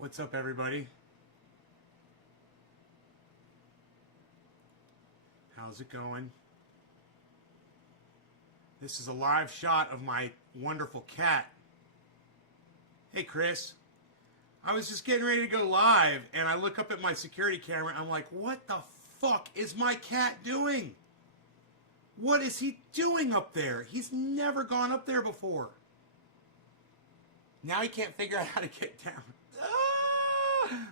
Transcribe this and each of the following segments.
What's up, everybody? How's it going? This is a live shot of my wonderful cat. Hey, Chris. I was just getting ready to go live, and I look up at my security camera, and I'm like, what the fuck is my cat doing? What is he doing up there? He's never gone up there before. Now he can't figure out how to get down.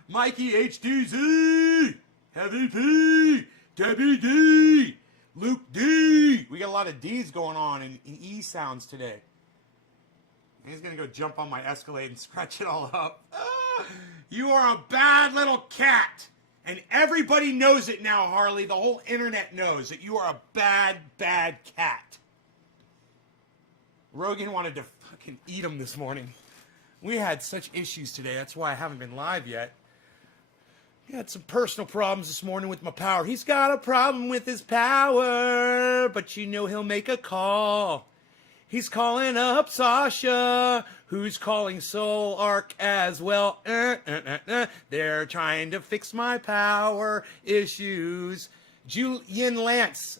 Mikey HDZ, Heavy P, Debbie D, Luke D. We got a lot of D's going on in E sounds today. He's going to go jump on my Escalade and scratch it all up. You are a bad little cat. And everybody knows it now, Harley. The whole internet knows that you are a bad, bad cat. Rogan wanted to fucking eat him this morning. We had such issues today. That's why I haven't been live yet. We had some personal problems this morning with my power. He's got a problem with his power, but you know he'll make a call. He's calling up Sasha, who's calling Soul Arc as well. They're trying to fix my power issues. Julian Lance,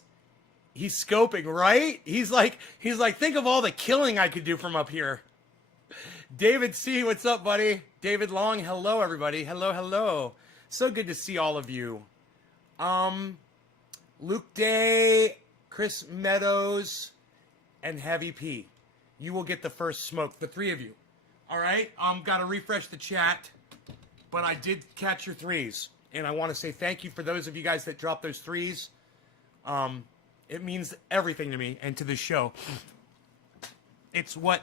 he's scoping, right? He's like, think of all the killing I could do from up here. David C, what's up, buddy? David Long, hello, everybody. Hello, hello. So good to see all of you. Luke Day, Chris Meadows, and Heavy P. You will get the first smoke, the three of you. All right? Got to refresh the chat, but I did catch your threes, and I want to say thank you for those of you guys that dropped those threes. It means everything to me and to the show. It's what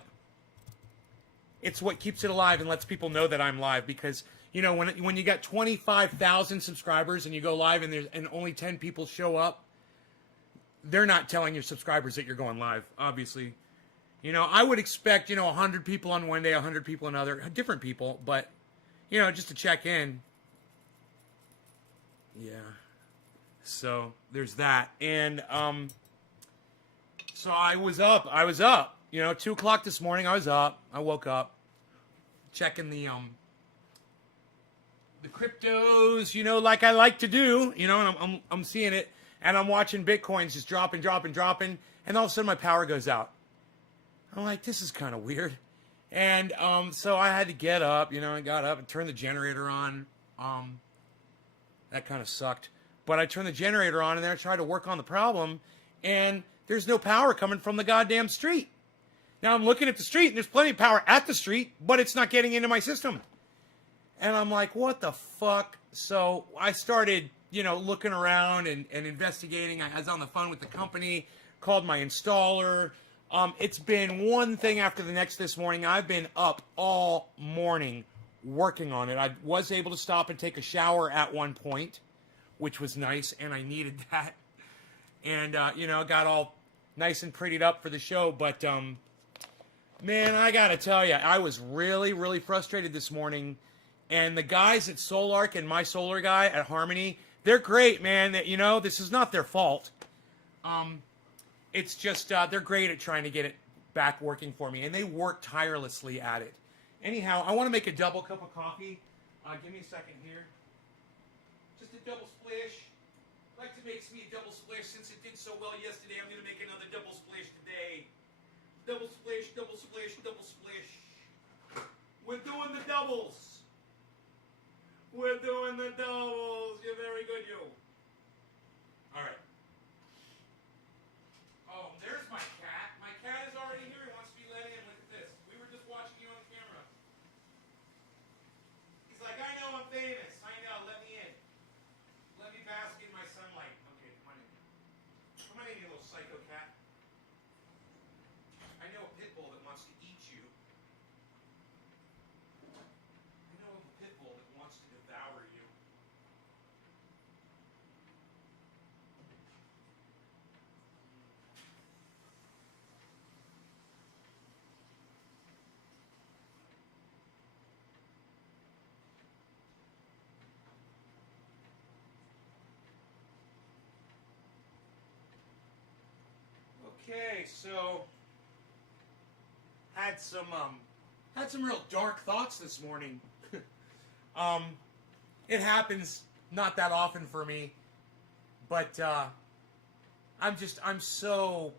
keeps it alive and lets people know that I'm live, because you know when you got 25,000 subscribers and you go live and only 10 people show up, they're not telling your subscribers that you're going live, obviously. You know, I would expect, 100 people on one day, 100 people another, different people, but, just to check in. Yeah. So, there's that. And, so I was up. 2 o'clock this morning, I was up. I woke up, checking the cryptos, like I like to do, and I'm seeing it. And I'm watching Bitcoins just dropping. And all of a sudden my power goes out. I'm like, this is kind of weird. And so I had to get up, I got up and turned the generator on. That kind of sucked. But I turned the generator on and then I tried to work on the problem. And there's no power coming from the goddamn street. Now I'm looking at the street and there's plenty of power at the street, but it's not getting into my system. And I'm like, what the fuck? So I started looking around and investigating. I was on the phone with the company, called my installer. It's been one thing after the next this morning. I've been up all morning working on it. I was able to stop and take a shower at one point, which was nice, and I needed that. And, got all nice and prettied up for the show. But, man, I got to tell you, I was really, really frustrated this morning. And the guys at SolarArc and my solar guy at Harmony, they're great, man. This is not their fault. It's just they're great at trying to get it back working for me, and they work tirelessly at it. Anyhow, I want to make a double cup of coffee. Give me a second here. Just a double splish. I'd like to make me a double splish since it did so well yesterday. I'm going to make another double splish today. Double splish, double splish, double splish. We're doing the doubles. We're doing the doubles. You're very good, you. All right. Oh, there's my cat. My cat is already here. He wants to be let in. Look at this. We were just watching you on camera. He's like, I know I'm famous. I know. Let me in. Let me bask in my sunlight. Okay, come on in. Come on in, you little psycho cat. I know a pit bull that wants to eat you. I know of a pit bull that wants to devour you. Okay, so had some real dark thoughts this morning. It happens not that often for me, but I'm so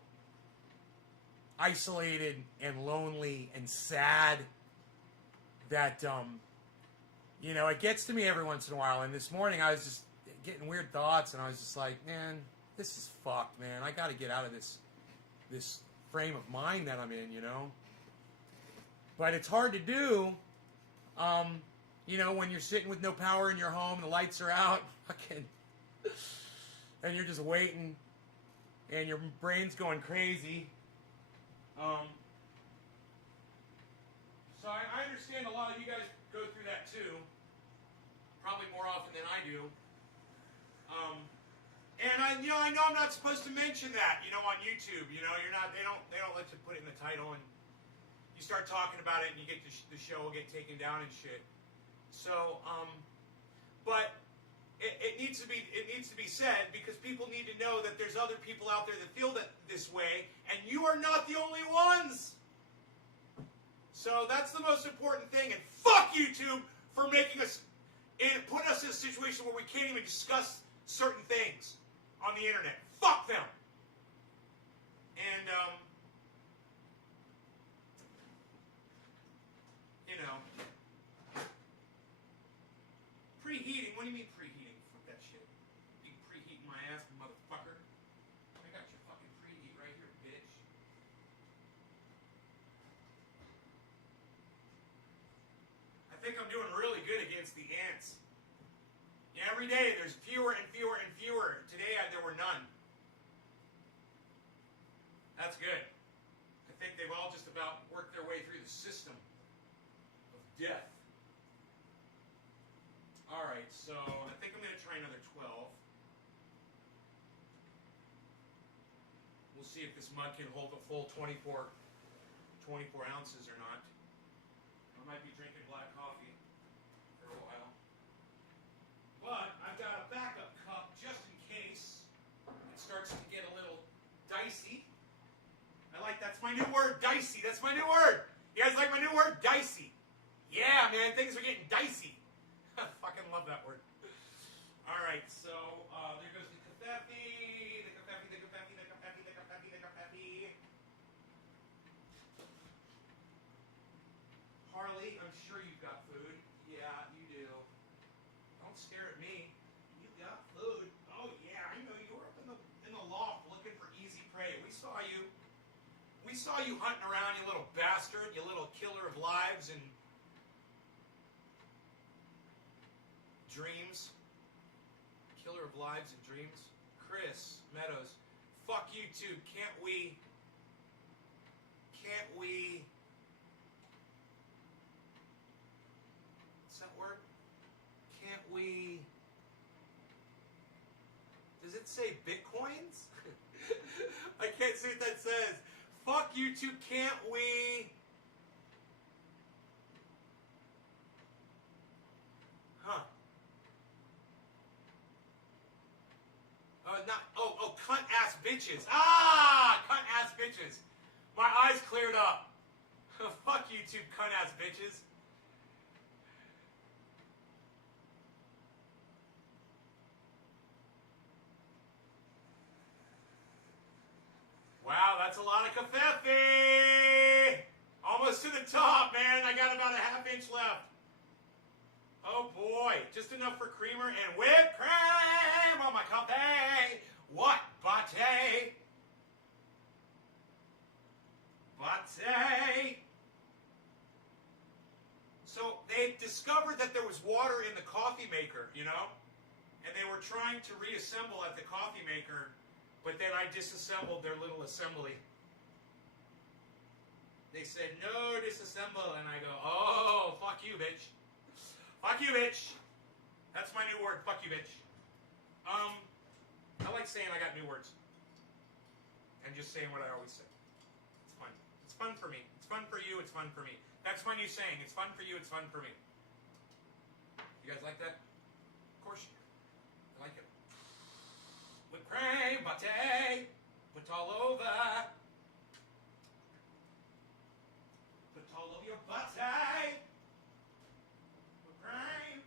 isolated and lonely and sad that it gets to me every once in a while. And this morning I was just getting weird thoughts, and I was just like, man, this is fucked, man. I got to get out of this frame of mind that I'm in, But it's hard to do, when you're sitting with no power in your home and the lights are out, fucking, and you're just waiting, and your brain's going crazy. So I understand a lot of you guys go through that too, probably more often than I do. And I know I'm not supposed to mention that, on YouTube. They don't let you put it in the title, and you start talking about it, and you get the show will get taken down and shit. So, but it needs to be said, because people need to know that there's other people out there that feel this way, and you are not the only ones. So that's the most important thing. And fuck YouTube for making us and putting us in a situation where we can't even discuss certain things on the internet. Fuck them. And preheating. What do you mean preheating? Fuck that shit. You can preheat my ass, motherfucker. I got your fucking preheat right here, bitch. I think I'm doing really good against the ants. Every day there's fewer and fewer and fewer. Today there were none. That's good. I think they've all just about worked their way through the system of death. Alright, so I think I'm going to try another 12. We'll see if this mug can hold a full 24 ounces or not. I might be drinking black coffee for a while. But I've got a backup cup just in case it starts to get a little dicey. That's my new word, dicey. That's my new word. You guys like my new word? Dicey. Yeah, man, things are getting dicey. I fucking love that word. Alright, so there goes the kafefe, the kafefe, the kafefe, the kafefe, the kafefe, the kafefe. Harley, I'm sure you've got food. Yeah, you do. Don't stare at me. You got food. Oh yeah, I know you were up in the loft looking for easy prey. We saw you. We saw you hunting around, you little bastard, you little killer of lives and dreams. Killer of lives and dreams. Chris Meadows. Fuck you too. Can't we what's that word? Can't we, does it say bitcoins? I can't see what that says. Fuck you too, can't we? Huh. Cunt ass bitches. Ah, cunt ass bitches. My eyes cleared up. Fuck you two cunt ass bitches. Wow, that's a lot of kafefe. Almost to the top, man. I got about a half-inch left. Oh boy, just enough for creamer and whipped cream on my coffee. What? Batte. So they discovered that there was water in the coffee maker, and they were trying to reassemble at the coffee maker, but then I disassembled their little assembly. They said, no, disassemble, and I go, oh, fuck you, bitch. Fuck you, bitch. That's my new word, fuck you, bitch. I like saying I got new words. And just saying what I always say. It's fun. It's fun for me. It's fun for you, it's fun for me. That's my new saying. It's fun for you, it's fun for me. You guys like that? Of course you do. I like it. Whipped cream, batte, put all over. Put all over your batte. Whipped cream.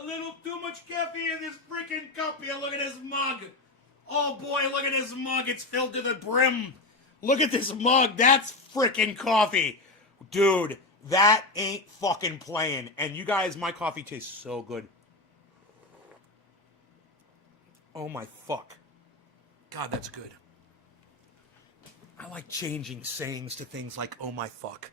A little too much caffeine in this freaking cup here. Look at this mug. Oh boy, look at this mug. It's filled to the brim. Look at this mug. That's freaking coffee. Dude, that ain't fucking playing. And you guys, my coffee tastes so good. Oh my fuck. God, that's good. I like changing sayings to things like, oh my fuck.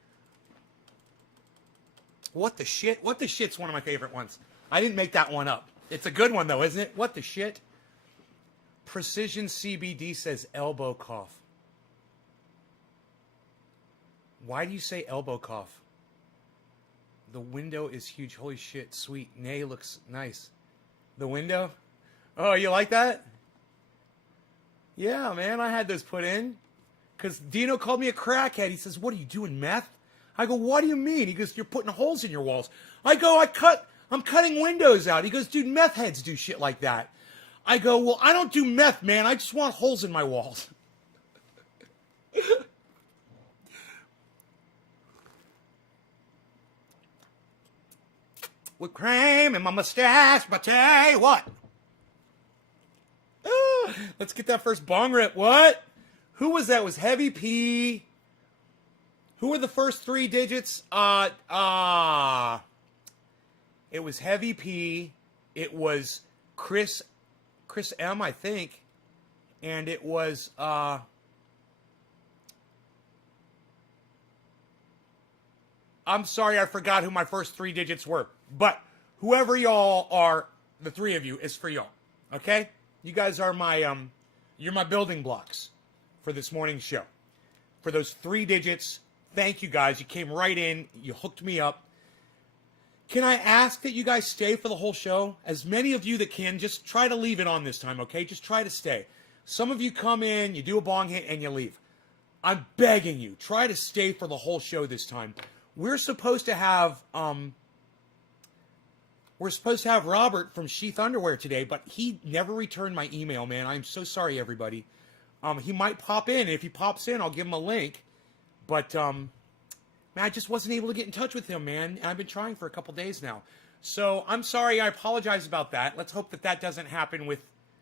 What the shit? What the shit's one of my favorite ones. I didn't make that one up. It's a good one though, isn't it? What the shit? Precision CBD says elbow cough. Why do you say elbow cough? The window is huge. Holy shit, sweet. Nay looks nice. The window? Oh, you like that? Yeah, man, I had those put in. Because Dino called me a crackhead. He says, what are you doing, meth? I go, what do you mean? He goes, you're putting holes in your walls. I go, I'm cutting windows out. He goes, dude, meth heads do shit like that. I go, well, I don't do meth, man. I just want holes in my walls. With cream in my mustache, but tell you what. Let's get that first bong rip. What? Who was that? Was Heavy P? Who were the first three digits? It was Heavy P. It was Chris M, I think. And it was I'm sorry, I forgot who my first three digits were. But whoever y'all are, the three of you, is for y'all. Okay? You guys are you're my building blocks for this morning's show. For those three digits, thank you guys. You came right in. You hooked me up. Can I ask that you guys stay for the whole show? As many of you that can, just try to leave it on this time, okay? Just try to stay. Some of you come in, you do a bong hit, and you leave. I'm begging you, try to stay for the whole show this time. We're supposed to have Robert from Sheath Underwear today, but he never returned my email, man. I'm so sorry, everybody. He might pop in, and if he pops in, I'll give him a link. But, man, I just wasn't able to get in touch with him, man. And I've been trying for a couple days now. So, I'm sorry. I apologize about that. Let's hope that doesn't happen with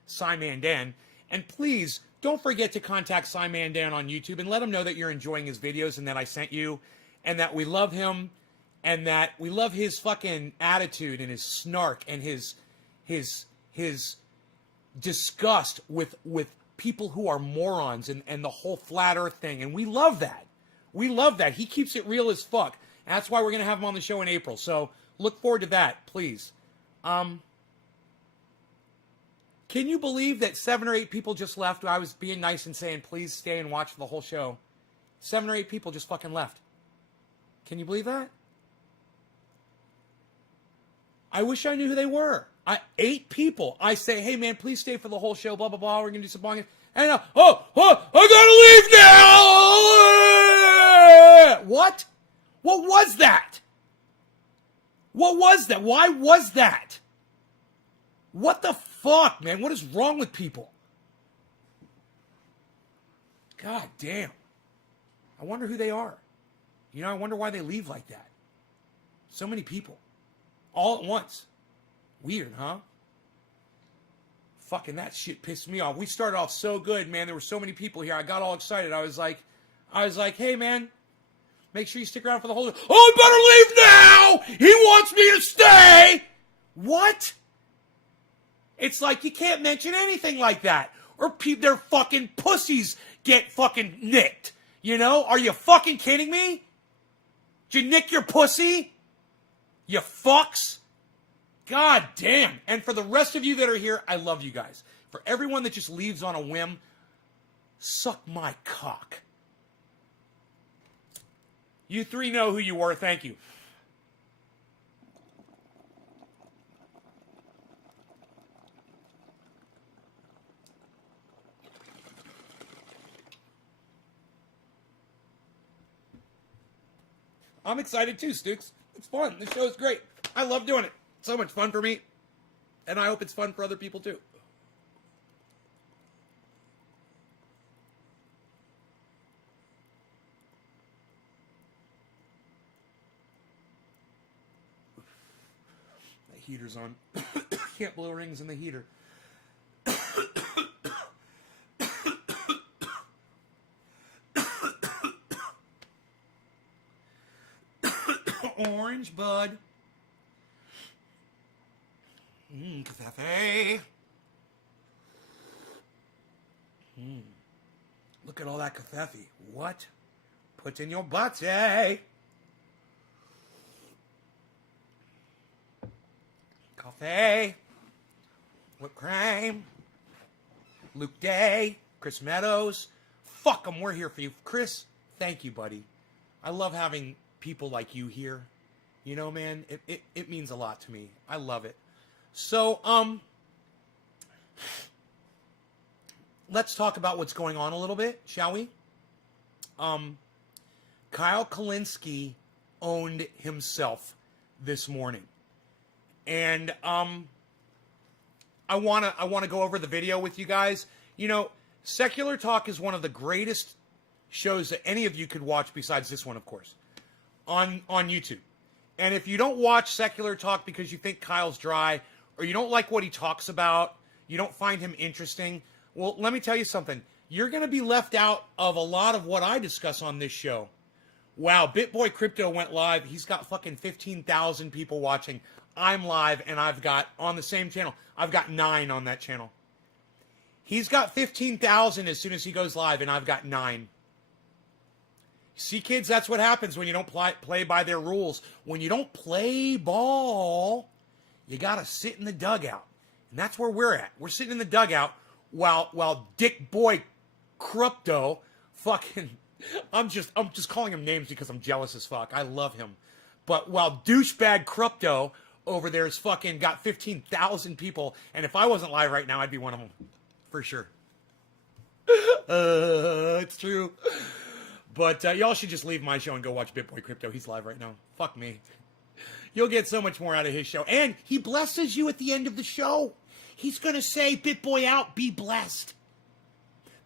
Simon Dan. And please, don't forget to contact Simon Dan on YouTube and let him know that you're enjoying his videos and that I sent you. And that we love him. And that we love his fucking attitude and his snark and his disgust with people who are morons and the whole flat earth thing. And we love that. We love that. He keeps it real as fuck. And that's why we're going to have him on the show in April. So look forward to that, please. Can you believe that 7 or 8 people just left? I was being nice and saying, please stay and watch the whole show. 7 or 8 people just fucking left. Can you believe that? I wish I knew who they were. 8 people. I say, hey man, please stay for the whole show, blah, blah, blah. We're going to do some bong. And I gotta leave now! What? What was that? What was that? Why was that? What the fuck, man? What is wrong with people? God damn. I wonder who they are. You know, I wonder why they leave like that. So many people. All at once. Weird, huh? Fucking that shit pissed me off. We started off so good, man. There were so many people here. I got all excited. I was like, hey, man, make sure you stick around for the whole... Oh, I better leave now! He wants me to stay! What? It's like you can't mention anything like that. Or their fucking pussies get fucking nicked. You know? Are you fucking kidding me? Did you nick your pussy? You fucks. God damn. And for the rest of you that are here, I love you guys. For everyone that just leaves on a whim, suck my cock. You 3 know who you were. Thank you. I'm excited too, Stooks. It's fun. This show is great. I love doing it. It's so much fun for me. And I hope it's fun for other people too. heater's on. Can't blow rings in the heater. Orange bud. Cafe. Look at all that cafe. What? Put in your butt, eh? Coffee. Whipped cream. Luke Day. Chris Meadows. Fuck them. We're here for you. Chris, thank you, buddy. I love having people like you here. You know, man, it means a lot to me. I love it. So, let's talk about what's going on a little bit, shall we? Kyle Kalinske owned himself this morning. And I want to go over the video with you guys. You know, Secular Talk is one of the greatest shows that any of you could watch besides this one, of course, on YouTube. And if you don't watch Secular Talk because you think Kyle's dry or you don't like what he talks about, you don't find him interesting, well, let me tell you something. You're going to be left out of a lot of what I discuss on this show. Wow, BitBoy Crypto went live. He's got fucking 15,000 people watching. I'm live, and I've got, on the same channel, I've got 9 on that channel. He's got 15,000 as soon as he goes live, and I've got 9. See, kids, that's what happens when you don't play by their rules. When you don't play ball, you got to sit in the dugout. And that's where we're at. We're sitting in the dugout while Dick Boy Crypto fucking... I'm just calling him names because I'm jealous as fuck. I love him. But while douchebag Crypto over there is fucking got 15,000 people, and if I wasn't live right now, I'd be one of them. For sure. It's true. But y'all should just leave my show and go watch BitBoy Crypto. He's live right now. Fuck me. You'll get so much more out of his show. And he blesses you at the end of the show. He's going to say, BitBoy out, be blessed.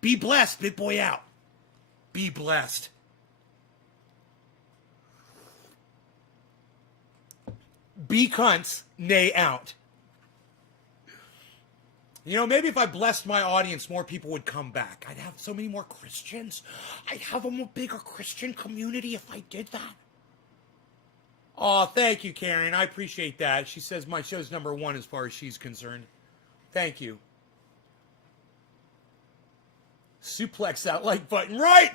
Be blessed, BitBoy out. Be blessed. Be cunts, nay out. You know, maybe if I blessed my audience, more people would come back. I'd have so many more Christians. I'd have a more bigger Christian community if I did that. Oh, thank you, Karen. I appreciate that. She says my show's #1 as far as she's concerned. Thank you. Suplex that like button. Right!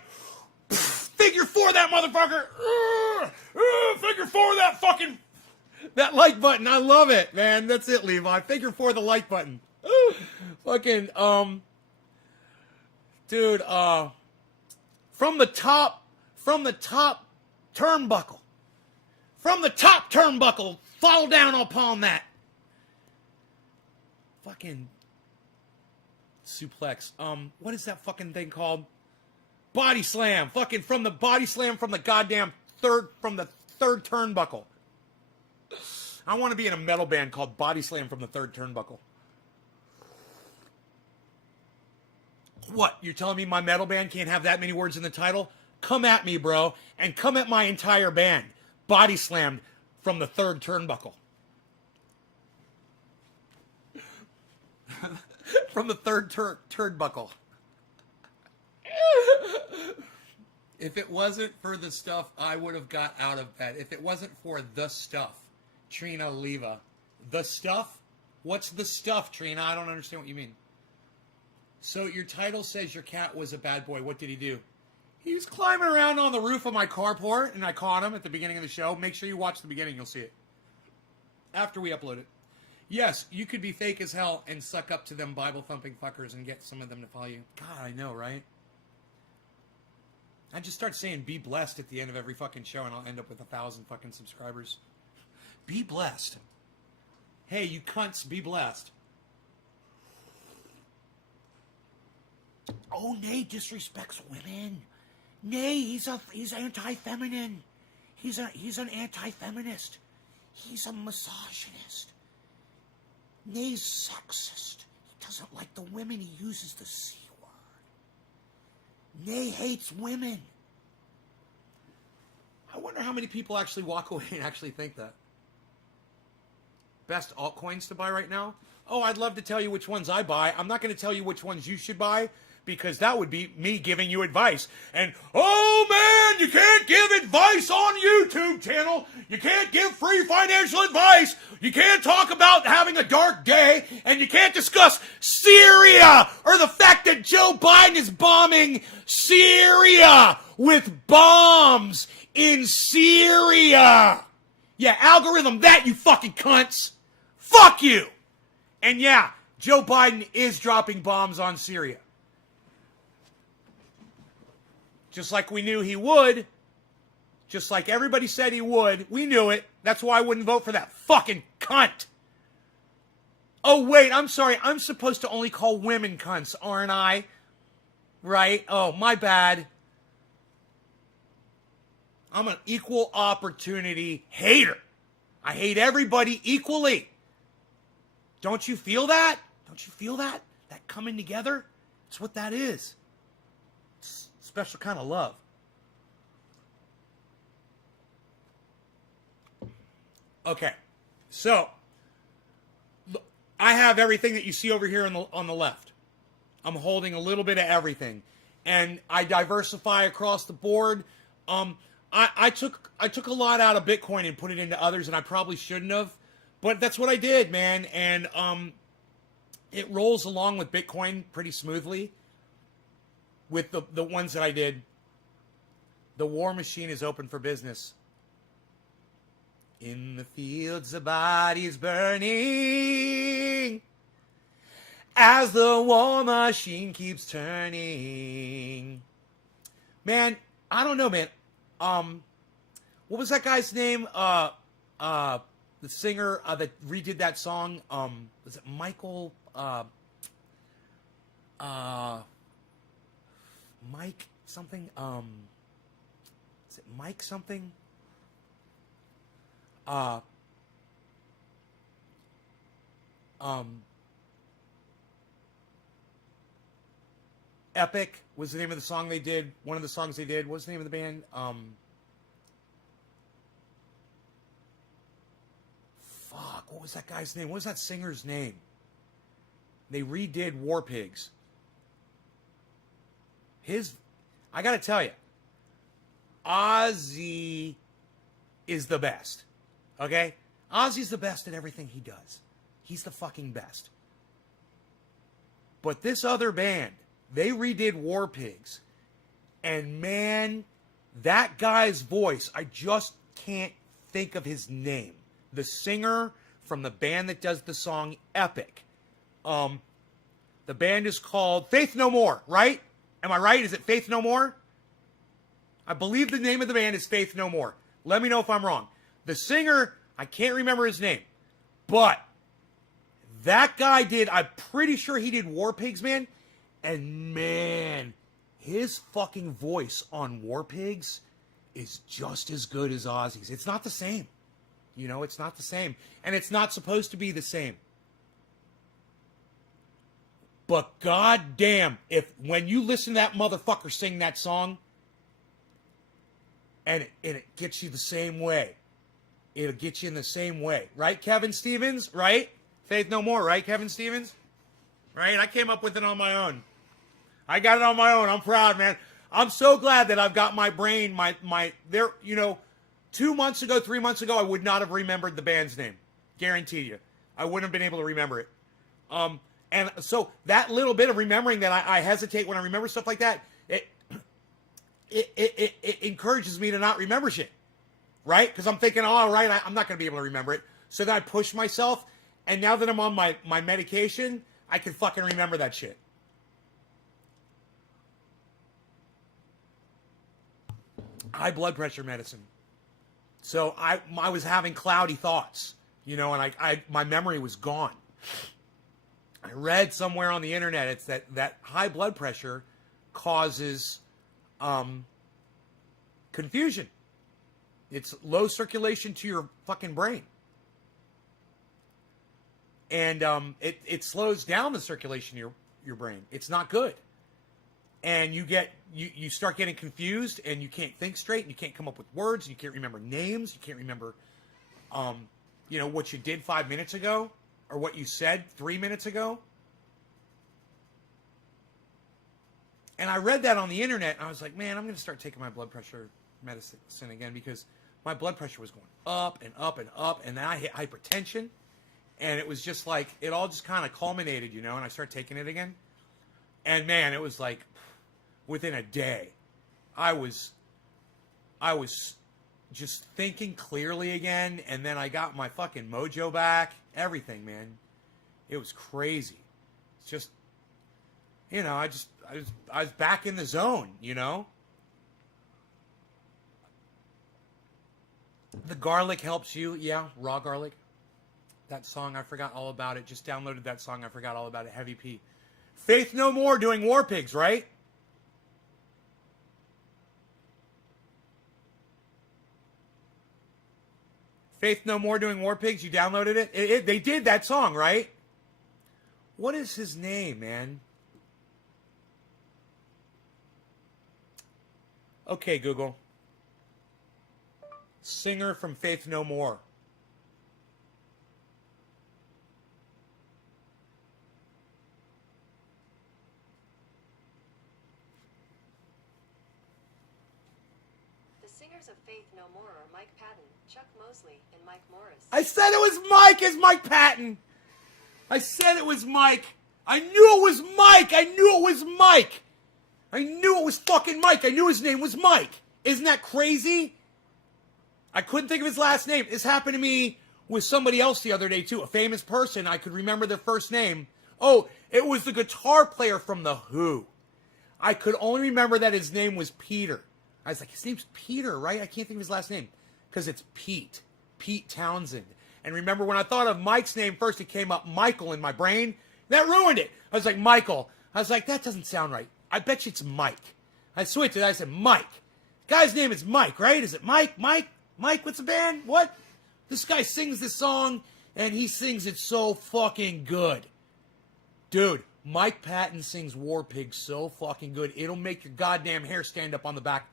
Figure 4 that motherfucker! Figure 4 that fucking... That like button. I love it, man. That's it, Levi. Figure 4 the like button. Fucking, dude, from the top turnbuckle. From the top turnbuckle, fall down upon that. Fucking suplex. What is that fucking thing called? Body slam. Fucking from the body slam from the goddamn third turnbuckle. I want to be in a metal band called Body Slam from the Third Turnbuckle. What? You're telling me my metal band can't have that many words in the title? Come at me, bro. And come at my entire band. Body Slammed from the Third Turnbuckle. From the third turnbuckle. If it wasn't for the stuff, I would have got out of bed. If it wasn't for the stuff. Trina Leva. The stuff? What's the stuff, Trina? I don't understand what you mean. So your title says your cat was a bad boy. What did he do? He was climbing around on the roof of my carport, and I caught him at the beginning of the show. Make sure you watch the beginning. You'll see it. After we upload it. Yes, you could be fake as hell and suck up to them Bible-thumping fuckers and get some of them to follow you. God, I know, right? I just start saying be blessed at the end of every fucking show, and I'll end up with 1,000 fucking subscribers. Be blessed. Hey, you cunts, be blessed. Oh, Nay disrespects women. Nay, he's anti-feminine. He's an anti-feminist. He's a misogynist. Nay's sexist. He doesn't like the women. He uses the C word. Nay hates women. I wonder how many people actually walk away and actually think that. best altcoins to buy right now? Oh, I'd love to tell you which ones I buy. I'm not going to tell you which ones you should buy because that would be me giving you advice. And, oh man, you can't give advice on YouTube channel. You can't give free financial advice. You can't talk about having a dark day. And you can't discuss Syria or the fact that Joe Biden is bombing Syria with bombs in Syria. Yeah, algorithm that, you fucking cunts. Fuck you. And yeah, Joe Biden is dropping bombs on Syria. Just like we knew he would. Just like everybody said he would. We knew it. That's why I wouldn't vote for that fucking cunt. Oh, wait, I'm sorry. I'm supposed to only call women cunts, aren't I? Right? Oh, my bad. I'm an equal opportunity hater. I hate everybody equally. Don't you feel that? Don't you feel that? That coming together? That's what that is. It's a special kind of love. Okay, so I have everything that you see over here on the left. I'm holding a little bit of everything, and I diversify across the board. I took a lot out of Bitcoin and put it into others, and I probably shouldn't have, but that's what I did, man. And it rolls along with Bitcoin pretty smoothly. With the ones that I did, the war machine is open for business. In the fields, the bodies burning as the war machine keeps turning. Man, I don't know, man. What was that guy's name? The singer that redid that song. Was it Michael? Mike something? Is it Mike something? Epic was the name of the song they did. One of the songs they did. What's the name of the band? Fuck, what was that guy's name? What was that singer's name? They redid War Pigs. I gotta tell you, Ozzy is the best. Okay? Ozzy's the best at everything he does. He's the fucking best. But this other band, they redid War Pigs. And man, that guy's voice, I just can't think of his name. The singer from the band that does the song Epic. The band is called Faith No More, right? Am I right? Is it Faith No More? I believe the name of the band is Faith No More. Let me know if I'm wrong. The singer, I can't remember his name. But that guy did, I'm pretty sure he did War Pigs, man. And man, his fucking voice on War Pigs is just as good as Ozzy's. It's not the same. You know, it's not the same. And it's not supposed to be the same. But goddamn, if when you listen to that motherfucker sing that song, and it gets you the same way. It'll get you in the same way. Right, Kevin Stevens? Right? Faith No More, right, Kevin Stevens? Right? I came up with it on my own. I got it on my own. I'm proud, man. I'm so glad that I've got my brain, there, you know, 2 months ago, 3 months ago, I would not have remembered the band's name. Guarantee you. I wouldn't have been able to remember it. And so that little bit of remembering that I hesitate when I remember stuff like that, it encourages me to not remember shit. Right? Because I'm thinking, oh, all right, I'm not going to be able to remember it. So then I push myself, and now that I'm on my medication, I can fucking remember that shit. High blood pressure medicine. So I was having cloudy thoughts, you know, and my memory was gone. I read somewhere on the internet it's that high blood pressure causes confusion. It's low circulation to your fucking brain. And it slows down the circulation in your brain. It's not good. And you start getting confused, and you can't think straight, and you can't come up with words, and you can't remember names, you can't remember what you did 5 minutes ago or what you said 3 minutes ago. And I read that on the internet, and I was like, man, I'm going to start taking my blood pressure medicine again, because my blood pressure was going up and up and up, and then I hit hypertension, and it was just like, it all just kind of culminated, and I started taking it again. And man, it was like, within a day, I was just thinking clearly again, and then I got my fucking mojo back, everything, man. It was crazy. It's just, I was back in the zone, The garlic helps you. Yeah, raw garlic. That song, I forgot all about it. Just downloaded that song. I forgot all about it. Heavy P. Faith No More doing War Pigs, right? Faith No More doing War Pigs. You downloaded it? They did that song, right? What is his name, man? Okay, Google. Singer from Faith No More. The singers of Faith No More are Mike Patton, Chuck Mosley, and Mike Morris. I said it was Mike as Mike Patton. I said it was Mike. I knew it was Mike. I knew it was Mike. I knew it was fucking Mike. I knew his name was Mike. Isn't that crazy? I couldn't think of his last name. This happened to me with somebody else the other day, too. A famous person. I could remember their first name. Oh, it was the guitar player from The Who. I could only remember that his name was Peter. I was like, his name's Peter, right? I can't think of his last name. Because it's Pete. Pete Townsend. And remember, when I thought of Mike's name first, it came up Michael in my brain. That ruined it. I was like, Michael. I was like, that doesn't sound right. I bet you it's Mike. I switched it. I said, Mike. Guy's name is Mike, right? Is it Mike? Mike, what's the band? What? This guy sings this song, and he sings it so fucking good. Dude, Mike Patton sings War Pigs so fucking good, it'll make your goddamn hair stand up on the back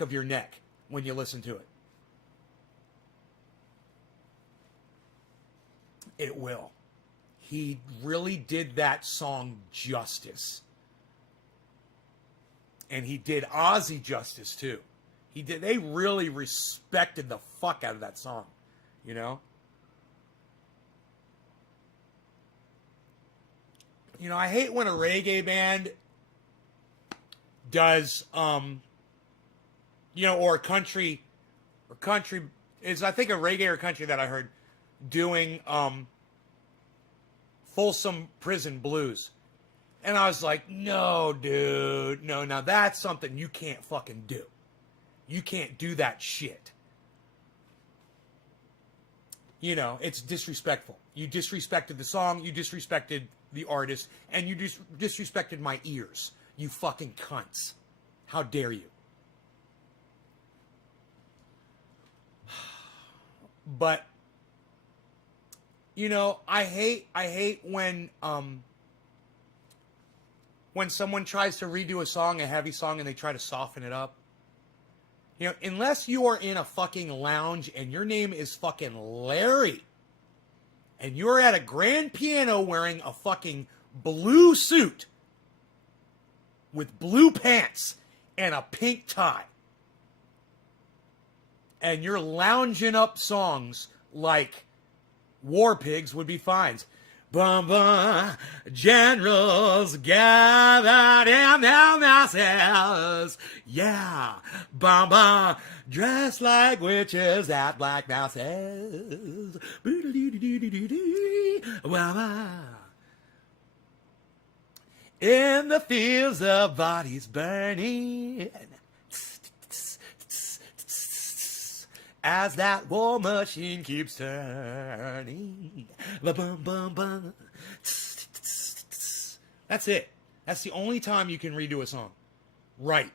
of your neck when you listen to it. It will. He really did that song justice. And he did Ozzy justice, too. They really respected the fuck out of that song, I hate when a reggae band does, or country is, I think, a reggae or country that I heard doing, Folsom Prison Blues. And I was like, no, dude, no, now that's something you can't fucking do. You can't do that shit. It's disrespectful. You disrespected the song, you disrespected the artist, and you disrespected my ears. You fucking cunts. How dare you? But, I hate when someone tries to redo a heavy song, and they try to soften it up. Unless you are in a fucking lounge and your name is fucking Larry, and you're at a grand piano wearing a fucking blue suit with blue pants and a pink tie, and you're lounging up songs like War Pigs would be fine. Bum bum, generals gathered in their masses. Yeah, bum bum, dressed like witches at black masses. In the fields of bodies burning, as that war machine keeps turning. That's it. That's the only time you can redo a song. Right.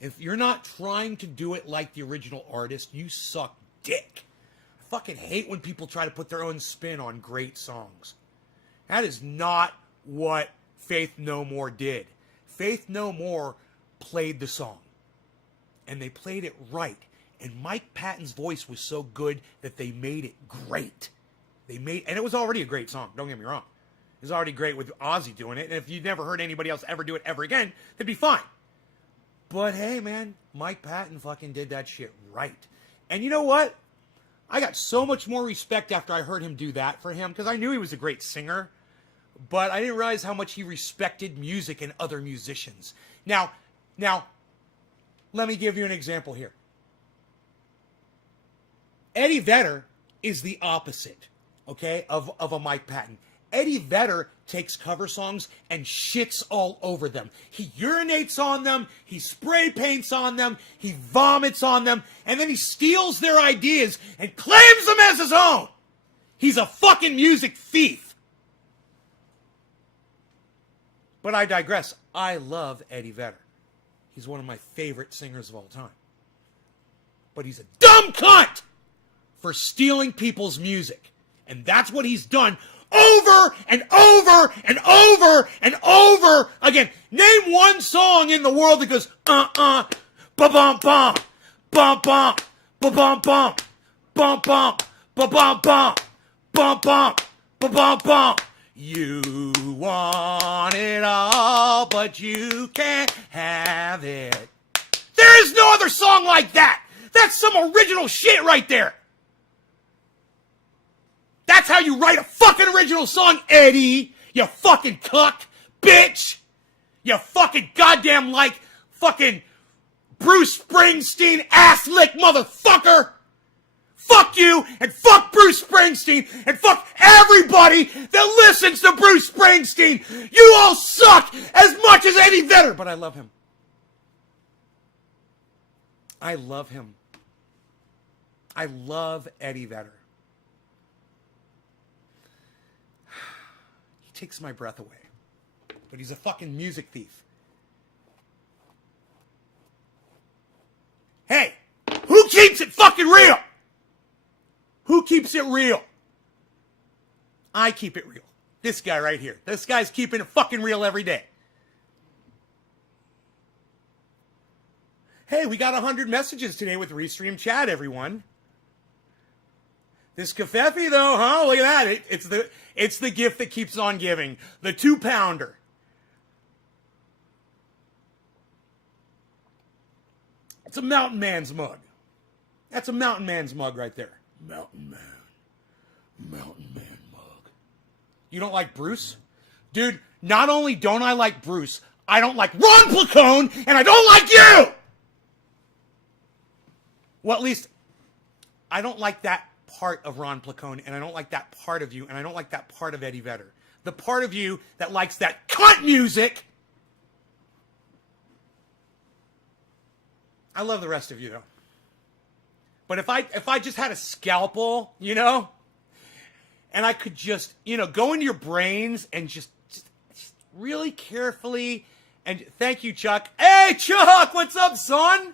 If you're not trying to do it like the original artist, you suck dick. I fucking hate when people try to put their own spin on great songs. That is not what Faith No More did. Faith No More played the song. And they played it right. And Mike Patton's voice was so good that they made it great. And it was already a great song, don't get me wrong. It was already great with Ozzy doing it. And if you'd never heard anybody else ever do it ever again, that'd be fine. But hey, man, Mike Patton fucking did that shit right. And you know what? I got so much more respect after I heard him do that for him, because I knew he was a great singer, but I didn't realize how much he respected music and other musicians. Now, let me give you an example here. Eddie Vedder is the opposite, okay, of a Mike Patton. Eddie Vedder takes cover songs and shits all over them. He urinates on them, he spray paints on them, he vomits on them, and then he steals their ideas and claims them as his own. He's a fucking music thief. But I digress. I love Eddie Vedder. He's one of my favorite singers of all time. But he's a dumb cunt for stealing people's music. And that's what he's done over and over and over and over again. Name one song in the world that goes ba-bum bum, bum bum, ba-bum bum, bum bum, ba-bum bum, bum bum, ba-bum bum. You want it all, but you can't have it. There is no other song like that. That's some original shit right there. That's how you write a fucking original song, Eddie. You fucking cuck, bitch. You fucking goddamn like fucking Bruce Springsteen ass lick motherfucker. Fuck you and fuck Bruce Springsteen and fuck everybody that listens to Bruce Springsteen. You all suck as much as Eddie Vedder. But I love him. I love him. I love Eddie Vedder. He takes my breath away. But he's a fucking music thief. Hey, who keeps it fucking real? Who keeps it real? I keep it real. This guy right here. This guy's keeping it fucking real every day. Hey, we got 100 messages today with Restream Chat, everyone. This Cafefe, though, huh? Look at that. It's the gift that keeps on giving. The 2-pounder. It's a Mountain Man's mug. That's a Mountain Man's mug right there. Mountain Man. Mountain Man mug. You don't like Bruce? Dude, not only don't I like Bruce, I don't like Ron Placone, and I don't like you! Well, at least, I don't like that part of Ron Placone, and I don't like that part of you, and I don't like that part of Eddie Vedder. The part of you that likes that cunt music. I love the rest of you, though. But if I just had a scalpel, you know, and I could just, you know, go into your brains and just really carefully, and thank you, Chuck. Hey, Chuck, what's up, son?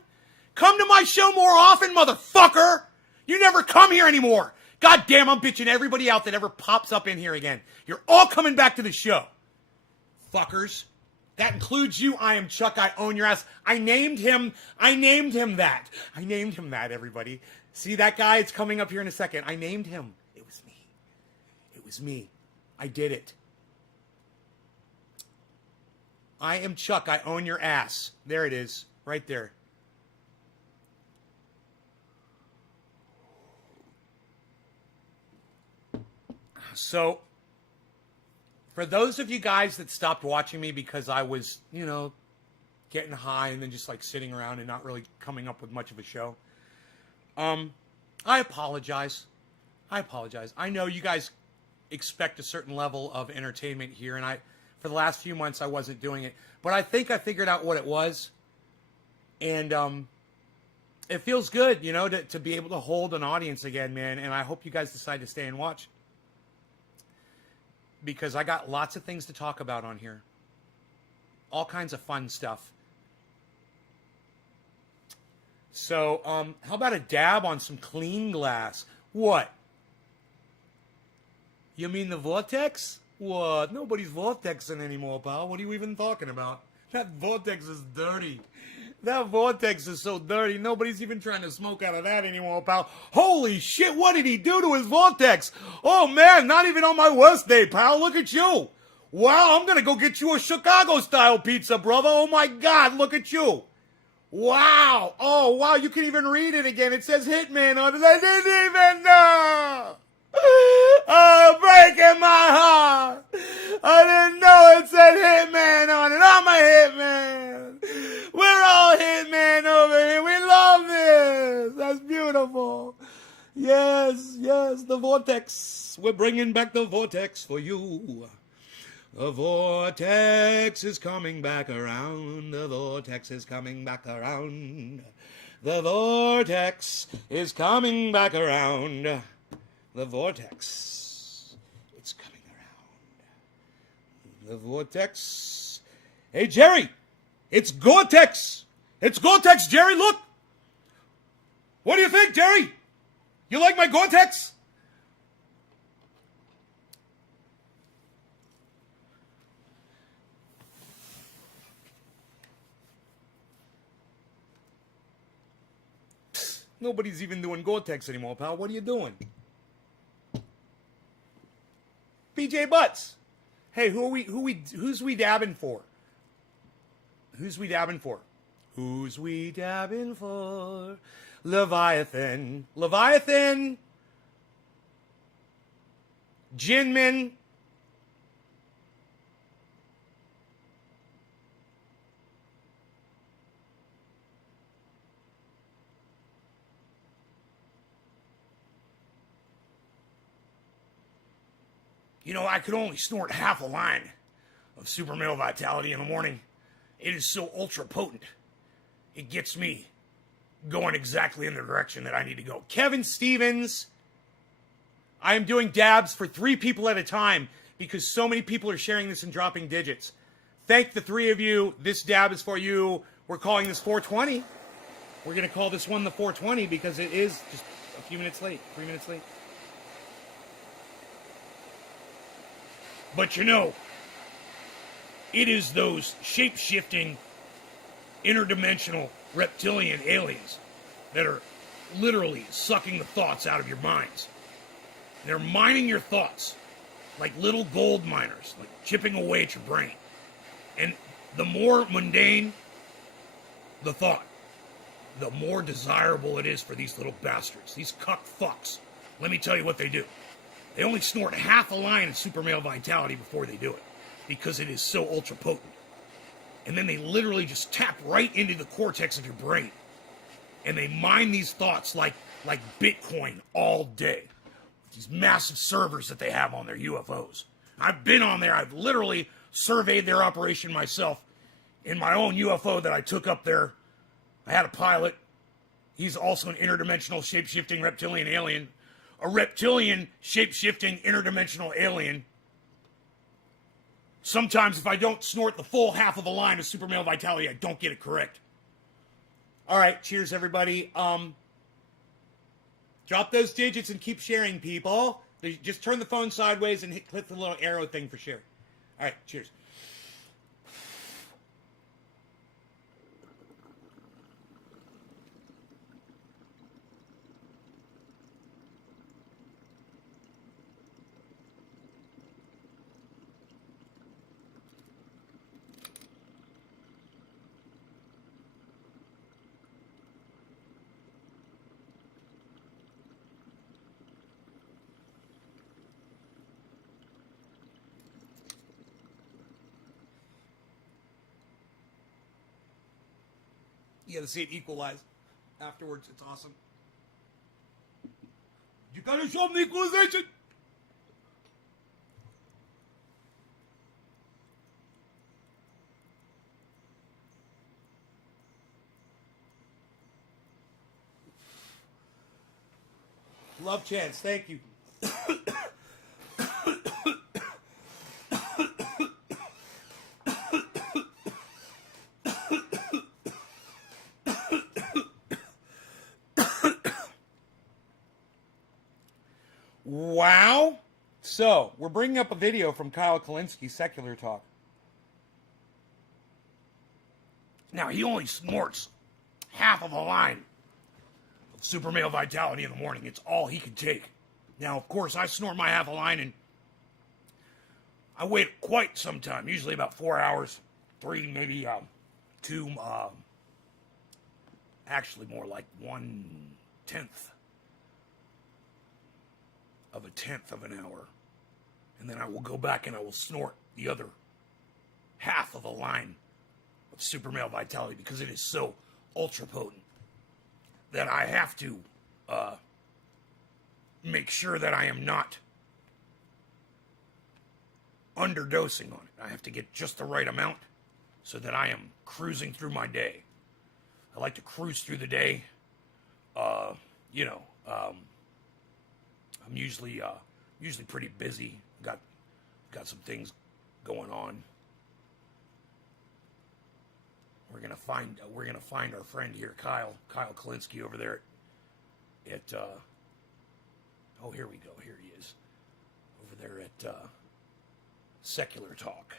Come to my show more often, motherfucker. You never come here anymore. God damn, I'm bitching everybody out that ever pops up in here again. You're all coming back to the show. Fuckers. That includes you. I am Chuck. I own your ass. I named him that. I named him that, everybody. See that guy? It's coming up here in a second. I named him. It was me. It was me. I did it. I am Chuck. I own your ass. There it is. Right there. So, for those of you guys that stopped watching me because I was, you know, getting high and then just like sitting around and not really coming up with much of a show, I apologize. I apologize. I know you guys expect a certain level of entertainment here, and for the last few months I wasn't doing it, but I think I figured out what it was, and it feels good, you know, to be able to hold an audience again, man, and I hope you guys decide to stay and watch. Because I got lots of things to talk about on here. All kinds of fun stuff. So, how about a dab on some clean glass? What? You mean the Vortex? What? Nobody's Vortexing anymore, pal. What are you even talking about? That Vortex is dirty. That vortex is so dirty. Nobody's even trying to smoke out of that anymore, pal. Holy shit, what did he do to his vortex? Oh, man, not even on my worst day, pal. Look at you. Wow, I'm going to go get you a Chicago-style pizza, brother. Oh, my God, look at you. Wow. Oh, wow, you can even read it again. It says Hitman on it. I didn't even know. Oh, breaking my heart. I didn't know it said Hitman on it. I'm a Hitman. We're all Hitman over here. We love this. That's beautiful. Yes, yes, the vortex. We're bringing back the vortex for you. The vortex is coming back around. The vortex is coming back around. The vortex is coming back around. The vortex, it's coming around. The vortex. Hey, Jerry, it's Gore-Tex. It's Gore-Tex, Jerry, look. What do you think, Jerry? You like my Gore-Tex? Nobody's even doing Gore-Tex anymore, pal. What are you doing? BJ Butts. Hey, who's we dabbing for? Who's we dabbing for? Who's we dabbing for? Leviathan. Leviathan. Jinmin. You know, I could only snort half a line of super male vitality in the morning. It is so ultra potent. It gets me going exactly in the direction that I need to go. Kevin Stevens, I am doing dabs for 3 people at a time because so many people are sharing this and dropping digits. Thank the 3 of you. This dab is for you. We're calling this 420. We're going to call this one the 420 because it is just a few minutes late, 3 minutes late. But you know, it is those shape-shifting, interdimensional reptilian aliens that are literally sucking the thoughts out of your minds. They're mining your thoughts like little gold miners, like chipping away at your brain. And the more mundane the thought, the more desirable it is for these little bastards, these cuck fucks. Let me tell you what they do. They only snort half a line of super male vitality before they do it because it is so ultra potent. And then they literally just tap right into the cortex of your brain. And they mine these thoughts like Bitcoin all day. These massive servers that they have on their UFOs. I've been on there. I've literally surveyed their operation myself in my own UFO that I took up there. I had a pilot. He's also an interdimensional shape-shifting reptilian alien. A reptilian, shape-shifting, interdimensional alien. Sometimes if I don't snort the full half of a line of super male vitality, I don't get it correct. All right, cheers, everybody. Drop those digits and keep sharing, people. Just turn the phone sideways and click the little arrow thing for share. All right, cheers. You gotta see it equalize afterwards. It's awesome. You gotta show them the equalization. Love chance. Thank you. Wow. So, we're bringing up a video from Kyle Kalinske, Secular Talk. Now, he only snorts half of a line of super male vitality in the morning. It's all he can take. Now, of course, I snort my half a line, and I wait quite some time, usually about 4 hours, 3, maybe 2, actually more like 1/10 of a tenth of an hour. And then I will go back and I will snort the other half of a line of super male vitality because it is so ultra potent that I have to make sure that I am not underdosing on it. I have to get just the right amount so that I am cruising through my day. I like to cruise through the day. I'm usually pretty busy. Got some things going on. We're gonna find our friend here, Kyle Kalinske over there at oh, here we go. Here he is. Over there at Secular Talk.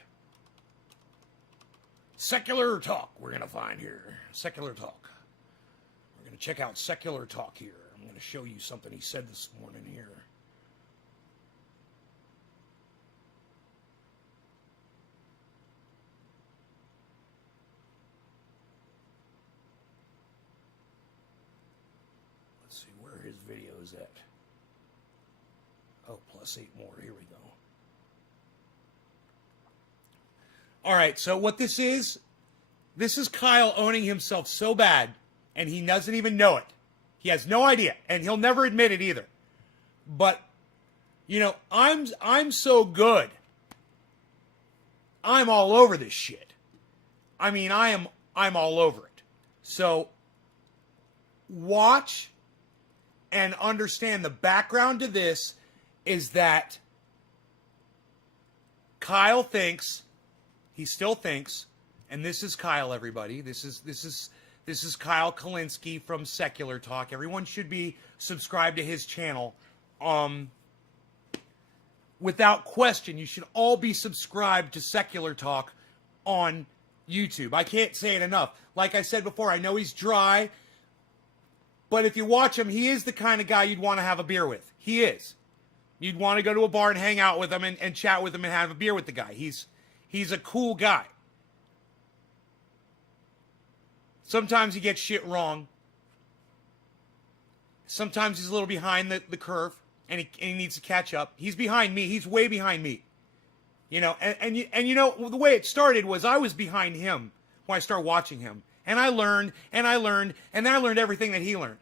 Secular Talk we're gonna find here. Secular Talk. We're gonna check out Secular Talk here. I'm gonna show you something he said this morning here. Let's see where his video is at. Oh, +8 more. Here we go. All right, so what this is Kyle owning himself so bad, and he doesn't even know it. He has no idea, and he'll never admit it either. But, I'm so good. I'm all over this shit. I mean, I'm all over it. So, watch and understand the background to this is that Kyle thinks, he still thinks, and this is Kyle, everybody. This is Kyle Kalinske from Secular Talk. Everyone should be subscribed to his channel. Without question, you should all be subscribed to Secular Talk on YouTube. I can't say it enough. Like I said before, I know he's dry, but if you watch him, he is the kind of guy you'd want to have a beer with. He is. You'd want to go to a bar and hang out with him and chat with him and have a beer with the guy. He's a cool guy. Sometimes he gets shit wrong. Sometimes he's a little behind the curve, and he needs to catch up. He's behind me. He's way behind me. And the way it started was I was behind him when I started watching him. And I learned, and I learned, and then I learned everything that he learned.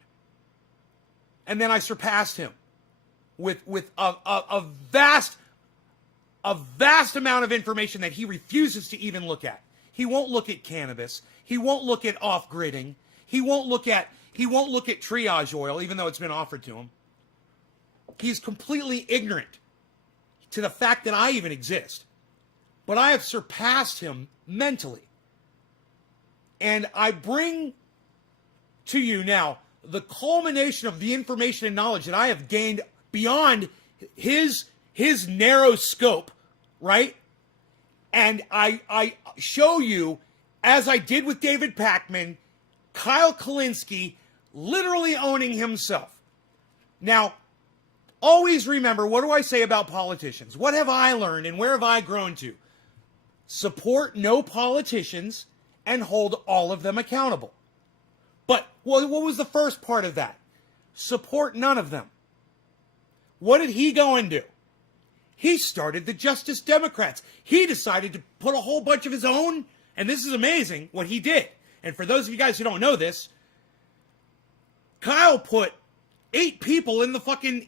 And then I surpassed him with a vast amount of information that he refuses to even look at. He won't look at cannabis. He won't look at off-gridding. He won't look at triage oil, even though it's been offered to him. He's completely ignorant to the fact that I even exist. But I have surpassed him mentally. And I bring to you now the culmination of the information and knowledge that I have gained beyond his narrow scope, right? And I show you, as I did with David Pakman, Kyle Kalinske literally owning himself. Now, always remember, what do I say about politicians? What have I learned and where have I grown to? Support no politicians and hold all of them accountable. But what was the first part of that? Support none of them. What did he go and do? He started the Justice Democrats. He decided to put a whole bunch of his own, and this is amazing what he did. And for those of you guys who don't know this, Kyle put 8 people in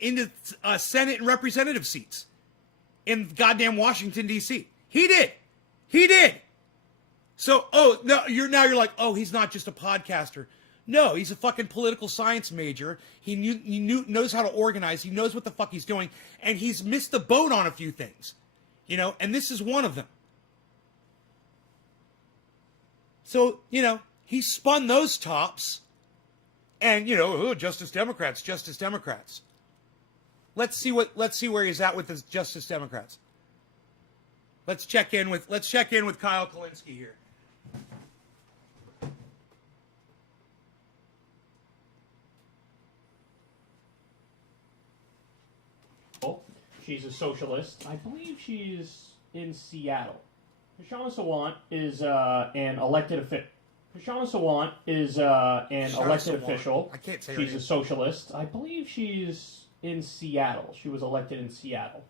into Senate and representative seats in goddamn Washington, D.C. He did. So, you're like, oh, he's not just a podcaster. No, he's a fucking political science major. He knows how to organize. He knows what the fuck he's doing. And he's missed the boat on a few things. And this is one of them. So, he spun those tops. And, Justice Democrats. Let's see where he's at with the Justice Democrats. Let's check in with Kyle Kalinske here. She's a socialist. I believe she's in Seattle. Shoshana Sawant is an elected official. Shoshana Sawant is an elected official. I can't say she's a socialist. I believe she's in Seattle. She was elected in Seattle.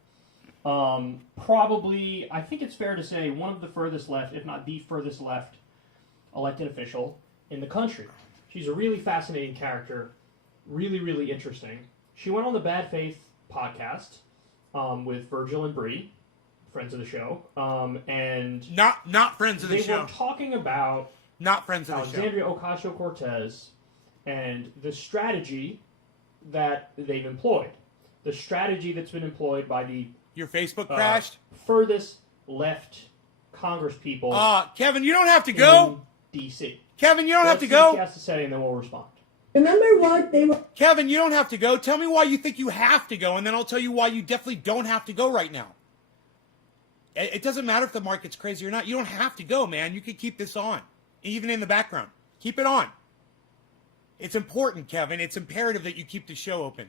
Probably, I think it's fair to say, one of the furthest left, if not the furthest left, elected official in the country. She's a really fascinating character, really, really interesting. She went on the Bad Faith podcast with Virgil and Bree, friends of the show, and not friends of the show. They were talking about not friends of the show. Alexandria Ocasio-Cortez and the strategy that they've employed. The strategy that's been employed by the your Facebook crashed furthest left Congress people. Kevin, you don't have to go. DC. Kevin, you don't have to go. What he has to say, and then we'll respond. Remember what they were... Kevin, you don't have to go. Tell me why you think you have to go, and then I'll tell you why you definitely don't have to go right now. It doesn't matter if the market's crazy or not. You don't have to go, man. You can keep this on, even in the background. Keep it on. It's important, Kevin. It's imperative that you keep the show open.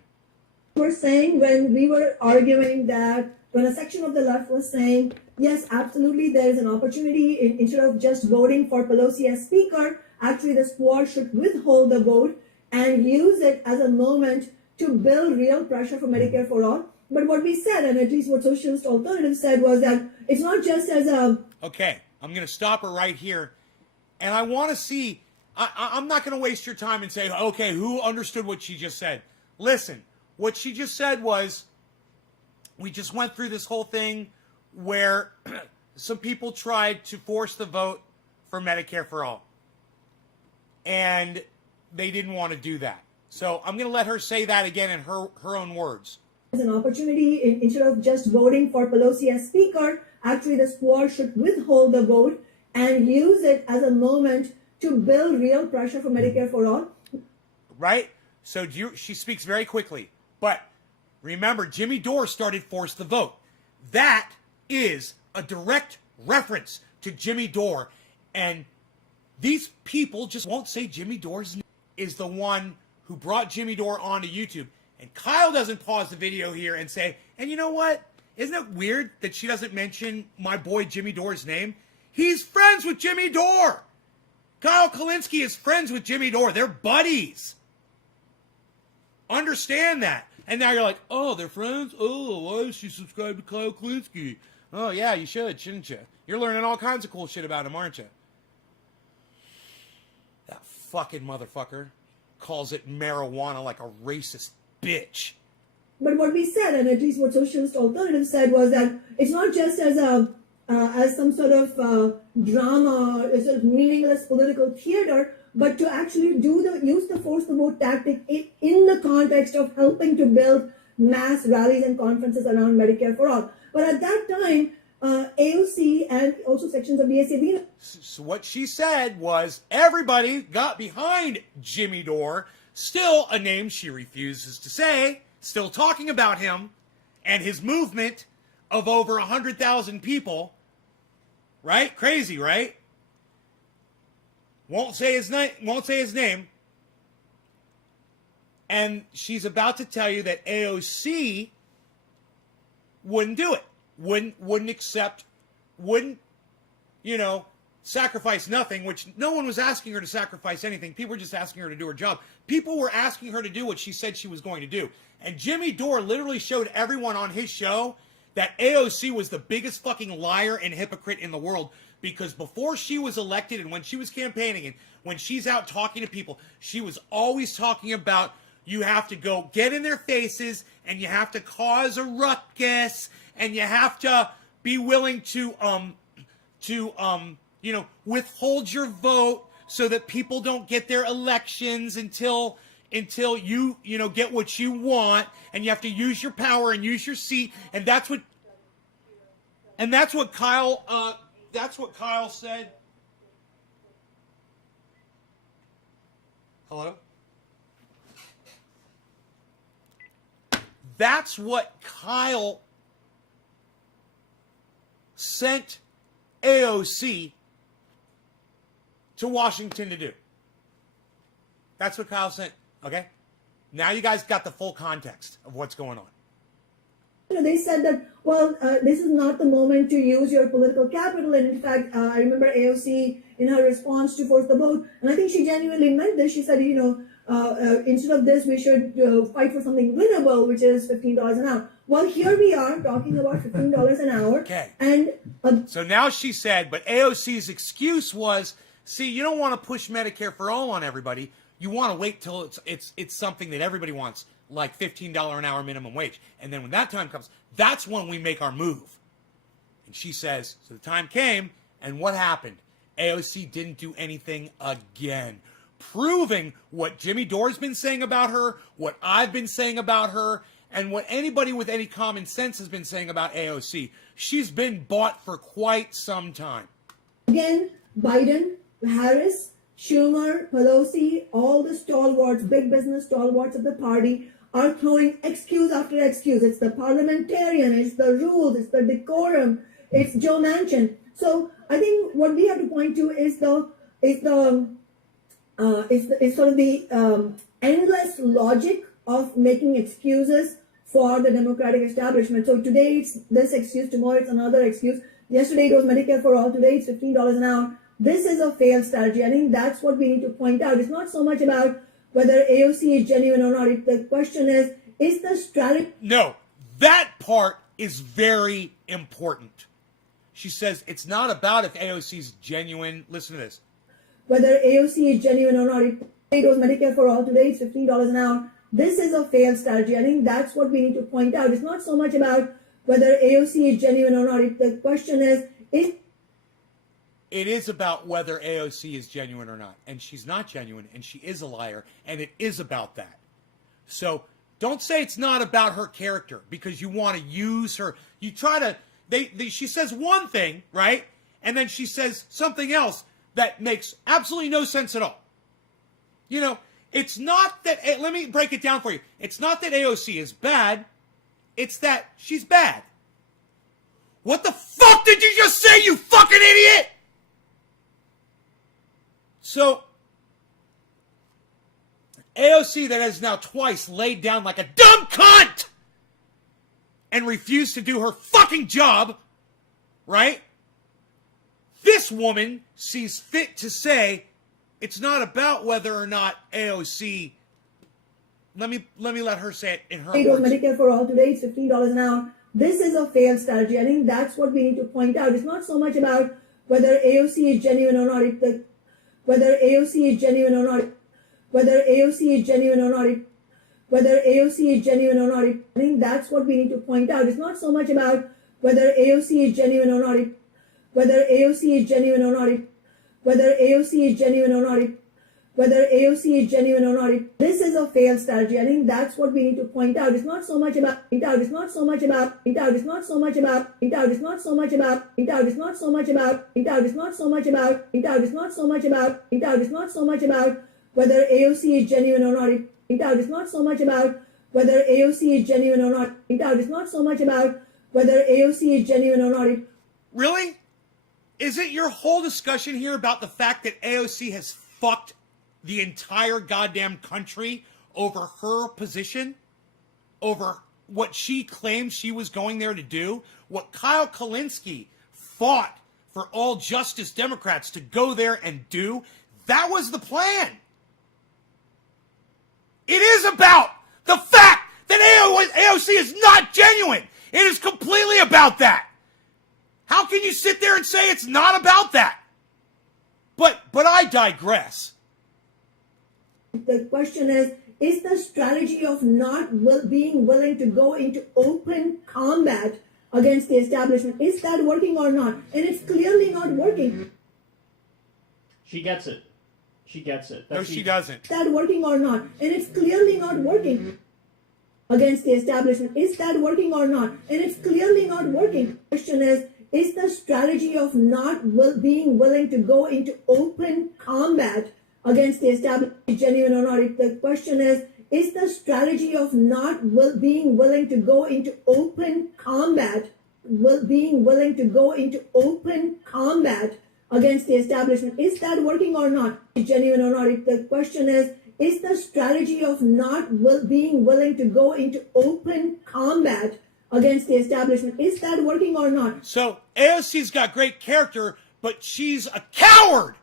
We're saying when we were arguing that when a section of the left was saying, yes, absolutely, there is an opportunity instead of just voting for Pelosi as speaker, actually the squad should withhold the vote and use it as a moment to build real pressure for Medicare for all. But what we said, and at least what Socialist Alternative said, was that it's not just as a... Okay, I'm going to stop her right here. And I want to see... I'm not going to waste your time and say, okay, who understood what she just said? Listen, what she just said was, we just went through this whole thing where some people tried to force the vote for Medicare for all. And they didn't want to do that. So I'm going to let her say that again in her own words. As an opportunity, instead of just voting for Pelosi as speaker, actually the squad should withhold the vote and use it as a moment to build real pressure for Medicare for all. Right? So she speaks very quickly. But remember, Jimmy Dore started Force the Vote. That is a direct reference to Jimmy Dore. And these people just won't say Jimmy Dore's name is the one who brought Jimmy Dore onto YouTube. And Kyle doesn't pause the video here and say, and you know what? Isn't it weird that she doesn't mention my boy Jimmy Dore's name? He's friends with Jimmy Dore. Kyle Kalinske is friends with Jimmy Dore. They're buddies. Understand that. And now you're like, oh, they're friends? Oh, why is she subscribed to Kyle Kalinske? Oh, yeah, you should, shouldn't you? You're learning all kinds of cool shit about him, aren't you? That fucking motherfucker calls it marijuana like a racist bitch. But what we said, and at least what Socialist Alternative said, was that it's not just as some sort of drama, a sort of meaningless political theater, but to actually use the force the vote tactic in the context of helping to build mass rallies and conferences around Medicare for all. But at that time, AOC and also sections of BSAB. So what she said was everybody got behind Jimmy Dore, still a name she refuses to say, still talking about him and his movement of over 100,000 people. Right? Crazy, right? Won't say his name. And she's about to tell you that AOC wouldn't do it. Wouldn't accept, sacrifice nothing, which no one was asking her to sacrifice anything. People were just asking her to do her job. People were asking her to do what she said she was going to do. And Jimmy Dore literally showed everyone on his show that AOC was the biggest fucking liar and hypocrite in the world, because before she was elected and when she was campaigning and when she's out talking to people, she was always talking about you have to go get in their faces and you have to cause a ruckus and you have to be willing to withhold your vote so that people don't get their elections until you get what you want, and you have to use your power and use your seat, and that's what Kyle said. Hello? That's what Kyle sent AOC to Washington to do. That's what Kyle sent. Okay? Now you guys got the full context of what's going on. They said that, well, this is not the moment to use your political capital. And in fact, I remember AOC in her response to force the vote, and I think she genuinely meant this. She said, instead of this, we should fight for something winnable, which is $15 an hour. Well, here we are talking about $15 an hour. Okay. And So now she said, but AOC's excuse was, see, you don't want to push Medicare for all on everybody. You want to wait till it's something that everybody wants, like $15 an hour minimum wage. And then when that time comes, that's when we make our move. And she says, so the time came, and what happened? AOC didn't do anything again, proving what Jimmy Dore's been saying about her, what I've been saying about her, and what anybody with any common sense has been saying about AOC. She's been bought for quite some time. Again, Biden, Harris, Schumer, Pelosi, all the stalwarts, big business stalwarts of the party are throwing excuse after excuse. It's the parliamentarian, it's the rules, it's the decorum, it's Joe Manchin. So I think what we have to point to is sort of the endless logic of making excuses for the Democratic establishment. So today it's this excuse, tomorrow it's another excuse. Yesterday it was Medicare for all, today it's $15 an hour. This is a failed strategy. I think that's what we need to point out. It's not so much about whether AOC is genuine or not. The question is the strategy... No, that part is very important. She says it's not about if AOC is genuine. Listen to this. Whether AOC is genuine or not. It was Medicare for all, today it's $15 an hour. This is a failed strategy. I think that's what we need to point out. It's not so much about whether AOC is genuine or not. The question is... It is about whether AOC is genuine or not. And she's not genuine, and she is a liar, and it is about that. So don't say it's not about her character because you want to use her. You try to... She says one thing, right? And then she says something else that makes absolutely no sense at all. It's not that... Let me break it down for you. It's not that AOC is bad. It's that she's bad. What the fuck did you just say, you fucking idiot? So, AOC that has now twice laid down like a dumb cunt and refused to do her fucking job, right? This woman sees fit to say it's not about whether or not AOC... Let me let her say it in her words. Medicare for all, today it's $15 an hour. This is a failed strategy. I think that's what we need to point out. It's not so much about whether AOC is genuine or not. Whether AOC is genuine or not. Whether AOC is genuine or not. Whether AOC is genuine or not. I think that's what we need to point out. It's not so much about whether AOC is genuine or not. Whether AOC is genuine or not. Whether AOC is genuine or not. Whether AOC is genuine or not. This is a failed strategy. I think that's what we need to point out. It's not so much about... It's not so much about... It's not so much about... It's not so much about... It's not so much about... It's not so much about... It's not so much about... It's not so much about whether AOC is genuine or not. It's not so much about whether AOC is genuine or not. It's not so much about whether AOC is genuine or not. Really? Is it your whole discussion here about the fact that AOC has fucked the entire goddamn country over her position? Over what she claimed she was going there to do? What Kyle Kalinske fought for all Justice Democrats to go there and do? That was the plan. It is about the fact that AOC is not genuine. It is completely about that. How can you sit there and say it's not about that? But I digress. The question is the strategy of not being willing to go into open combat against the establishment, is that working or not? And it's clearly not working. She gets it. She gets it. No, she doesn't. Is that working or not? And it's clearly not working against the establishment. Is that working or not? And it's clearly not working. The question is the strategy of not being willing to go into open combat against the establishment genuine or not? The question is the strategy of not being willing to go into open combat, against the establishment, is that working or not? Genuine or not? The question is the strategy of not being willing to go into open combat against the establishment. Is that working or not? So AOC's got great character, but she's a coward.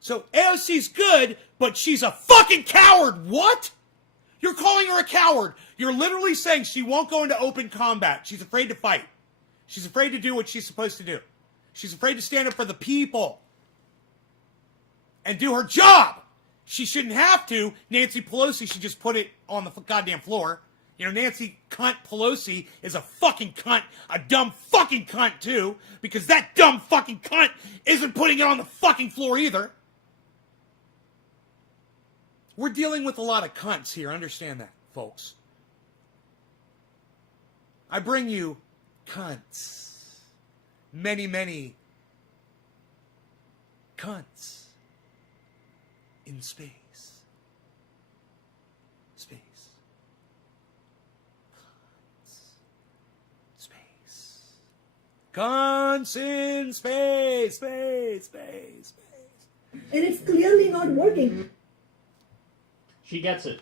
So AOC's good, but she's a fucking coward. What? You're calling her a coward. You're literally saying she won't go into open combat. She's afraid to fight. She's afraid to do what she's supposed to do. She's afraid to stand up for the people and do her job. She shouldn't have to. Nancy Pelosi should just put it on the goddamn floor. You know, Nancy cunt Pelosi is a fucking cunt, a dumb fucking cunt too, because that dumb fucking cunt isn't putting it on the fucking floor either. We're dealing with a lot of cunts here. Understand that, folks. I bring you cunts. Many, many cunts in space. Space. Cunts. Space. Cunts in space. Space. Space. Space. And it's clearly not working. She gets it.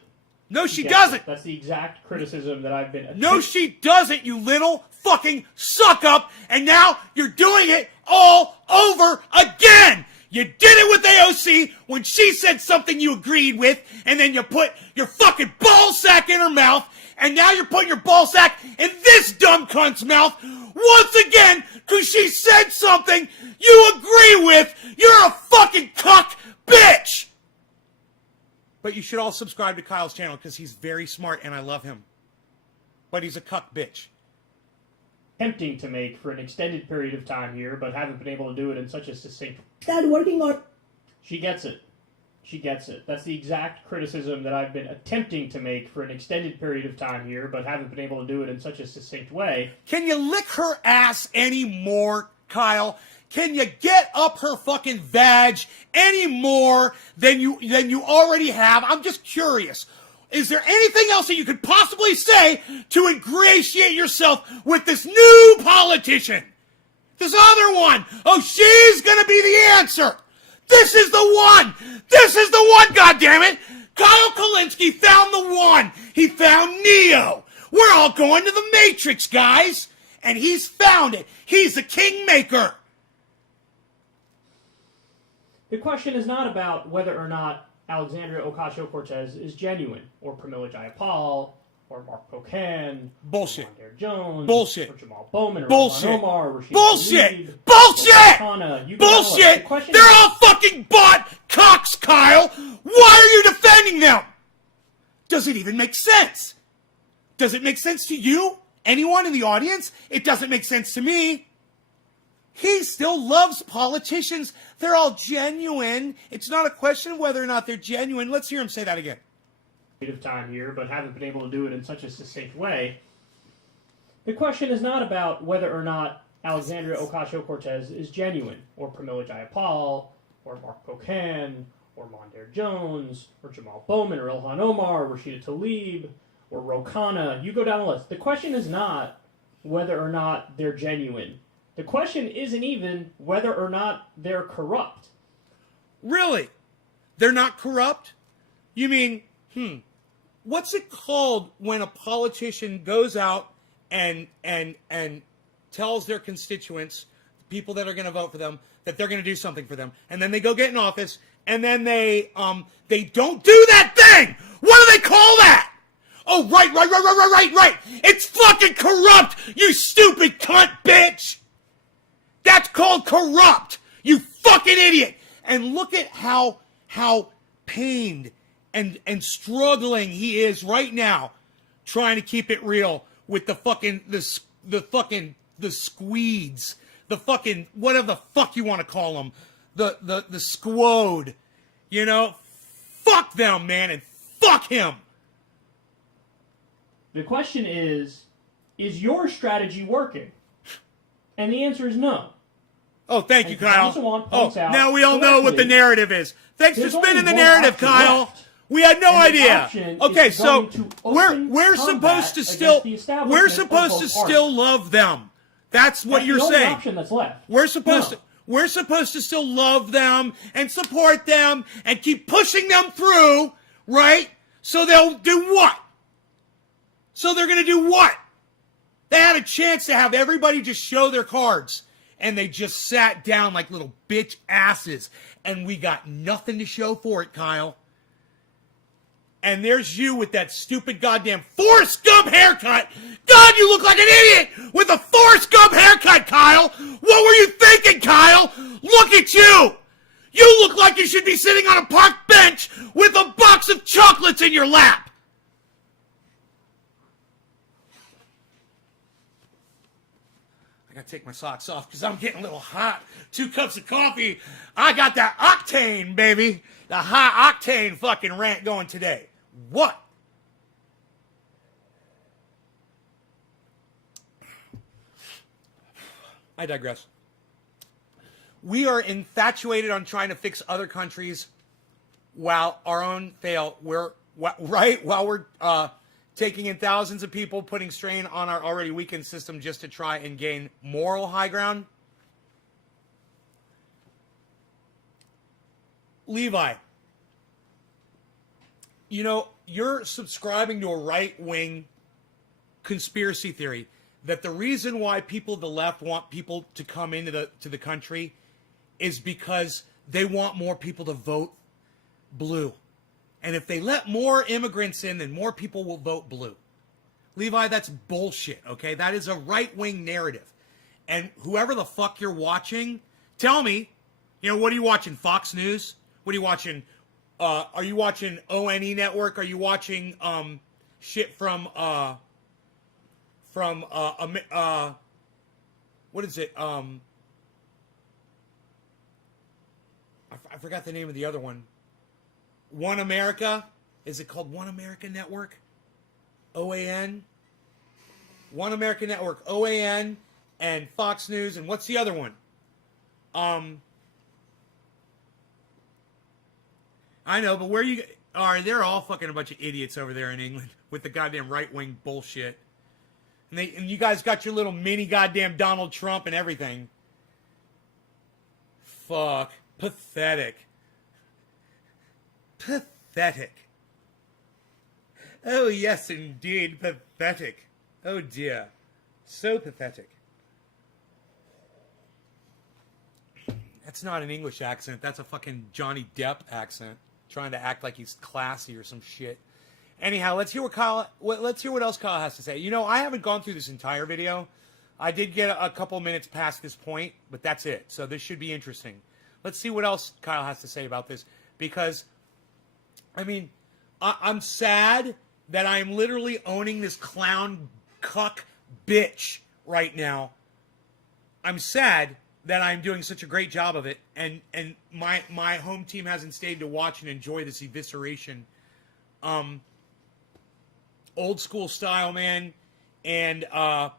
No, she gets doesn't. it. That's the exact criticism that I've been... No, she doesn't, you little fucking suck up. And now you're doing it all over again. You did it with AOC when she said something you agreed with, and then you put your fucking ball sack in her mouth, and now you're putting your ball sack in this dumb cunt's mouth once again because she said something you agree with. You're a fucking cuck bitch. But you should all subscribe to Kyle's channel because he's very smart and I love him. But he's a cuck bitch. Attempting to make for an extended period of time here, but haven't been able to do it in such a succinct... Is that working or... She gets it. She gets it. That's the exact criticism that I've been attempting to make for an extended period of time here, but haven't been able to do it in such a succinct way. Can you lick her ass anymore, Kyle? Can you get up her fucking vag any more than you already have? I'm just curious. Is there anything else that you could possibly say to ingratiate yourself with this new politician? This other one. Oh, she's gonna be the answer. This is the one. This is the one, goddammit. Kyle Kalinske found the one. He found Neo. We're all going to the Matrix, guys. And he's found it. He's the kingmaker. The question is not about whether or not Alexandria Ocasio-Cortez is genuine, or Pramila Jayapal, or Mark Pocan, Bullshit. or Mondare Jones, Bullshit. or Jamal Bowman, or Bullshit. Ilhan Omar, or Rashida Bullshit. Tlaib, Bullshit. or Kana. You can tell us. Bullshit! The question They're is- all fucking bought cocks, Kyle! Why are you defending them? Does it even make sense? Does it make sense to you? Anyone in the audience? It doesn't make sense to me. He still loves politicians. They're all genuine. It's not a question of whether or not they're genuine. Let's hear him say that again. Of time here, but haven't been able to do it in such a succinct way. The question is not about whether or not Alexandria Ocasio-Cortez is genuine, or Pramila Jayapal, or Mark Pocan, or Mondare Jones, or Jamal Bowman, or Ilhan Omar, or Rashida Tlaib, or Ro Khanna. You go down the list. The question is not whether or not they're genuine. The question isn't even whether or not they're corrupt. Really? They're not corrupt? You mean, what's it called when a politician goes out and tells their constituents, the people that are going to vote for them, that they're going to do something for them, and then they go get in office, and then they don't do that thing? What do they call that? Oh, right. It's fucking corrupt, you stupid cunt bitch. That's called corrupt, you fucking idiot. And look at how pained and struggling he is right now, trying to keep it real with the fucking the squeeds, the fucking whatever the fuck you want to call them, the squad, you know, fuck them, man, and fuck him. The question is your strategy working? And the answer is no. Oh, thank you, And Kyle. Councilman points out Now we all know what the correctly, narrative is. Thanks for there's spinning only the one narrative, option Kyle. left. We had no And the idea. option Okay, is so going to we're open supposed to combat still against the establishment we're of supposed to both still parties. love them. That's what That's you're the only saying. option that's left. We're supposed No. to we're supposed to still love them and support them and keep pushing them through, right? So they'll do what? So they're going to do what? They had a chance to have everybody just show their cards, and they just sat down like little bitch asses, and we got nothing to show for it, Kyle. And there's you with that stupid goddamn Forrest Gump haircut. God, you look like an idiot with a Forrest Gump haircut, Kyle. What were you thinking, Kyle? Look at you. You look like you should be sitting on a park bench with a box of chocolates in your lap. I gotta take my socks off because I'm getting a little hot. 2 cups of coffee. I got that octane, baby. The high octane fucking rant going today. What? I digress. We are infatuated on trying to fix other countries while our own fail. While we're taking in thousands of people, putting strain on our already weakened system just to try and gain moral high ground. Levi, you know, you're subscribing to a right-wing conspiracy theory that the reason why people of the left want people to come into the country is because they want more people to vote blue. And if they let more immigrants in, then more people will vote blue. Levi, that's bullshit, okay? That is a right-wing narrative. And whoever the fuck you're watching, tell me, you know, what are you watching, Fox News? What are you watching? Are you watching ONE Network? Are you watching shit from what is it? I forgot the name of the other one. One America? Is it called One America Network? OAN? One America Network, OAN, and Fox News, and what's the other one? I know, but where you are, they're all fucking a bunch of idiots over there in England with the goddamn right-wing bullshit. And you guys got your little mini goddamn Donald Trump and everything. Fuck. Pathetic. Pathetic. Oh, yes, indeed. Pathetic. Oh, dear. So pathetic. That's not an English accent. That's a fucking Johnny Depp accent. Trying to act like he's classy or some shit. Anyhow, let's hear what else Kyle has to say. You know, I haven't gone through this entire video. I did get a couple minutes past this point, but that's it. So this should be interesting. Let's see what else Kyle has to say about this. Because, I mean, I'm sad that I'm literally owning this clown cuck bitch right now. I'm sad that I'm doing such a great job of it, and my home team hasn't stayed to watch and enjoy this evisceration. Old school style, man. And God,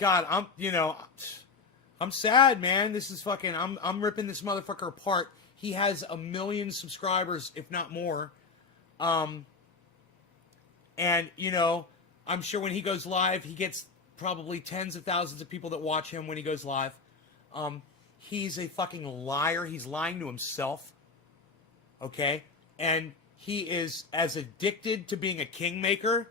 I'm sad, man. This is fucking I'm ripping this motherfucker apart. He has 1 million subscribers, if not more. And you know, I'm sure when he goes live, he gets probably tens of thousands of people that watch him when he goes live. He's a fucking liar. He's lying to himself. Okay? And he is as addicted to being a kingmaker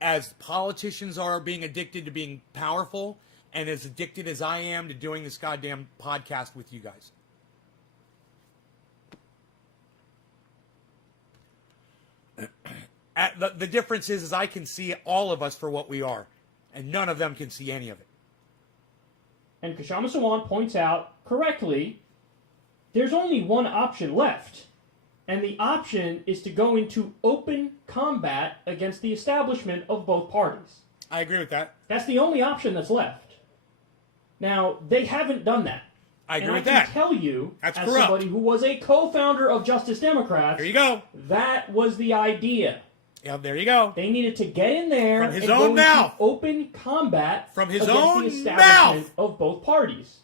as politicians are being addicted to being powerful, and as addicted as I am to doing this goddamn podcast with you guys. The difference is I can see all of us for what we are, and none of them can see any of it. And Kashama Sawan points out correctly, there's only one option left. And the option is to go into open combat against the establishment of both parties. I agree with that. That's the only option that's left. Now, they haven't done that. I agree with that. that. I can tell you, that's as corrupt. Somebody who was a co-founder of Justice Democrats, there you go. That was the idea. Yeah, there you go. They needed to get in there from his and own go mouth. into open combat from his against own the establishment mouth of both parties.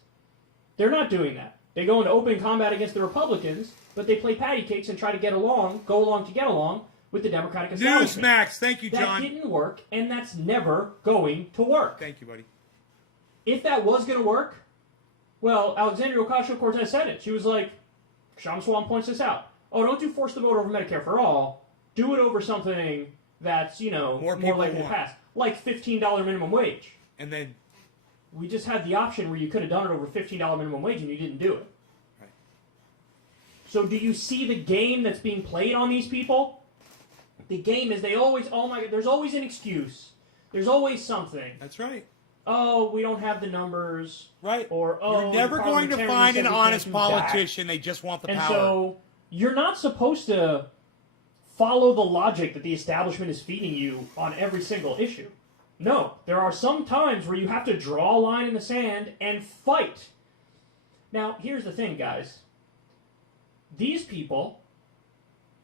They're not doing that. They go into open combat against the Republicans, but they play patty cakes and try to go along to get along with the Democratic establishment. Newsmax, thank you, John. That didn't work, and that's never going to work. Thank you, buddy. If that was going to work, well, Alexandria Ocasio-Cortez said it. She was like, Kashama Swan points this out. Oh, don't do force the vote over Medicare for all. Do it over something that's, more people likely to want. pass. Like $15 minimum wage. And then, We just had the option where you could have done it over $15 minimum wage and you didn't do it. Right. So do you see the game that's being played on these people? The game is they always, oh my God, there's always an excuse. There's always something. that's right. Oh, we don't have the numbers. Right. Or, oh, You're never the going to parliamentarians find said an we can't honest do that. politician. They just want the And power. so you're not supposed to follow the logic that the establishment is feeding you on every single issue. No, there are some times where you have to draw a line in the sand and fight. Now, here's the thing, guys. These people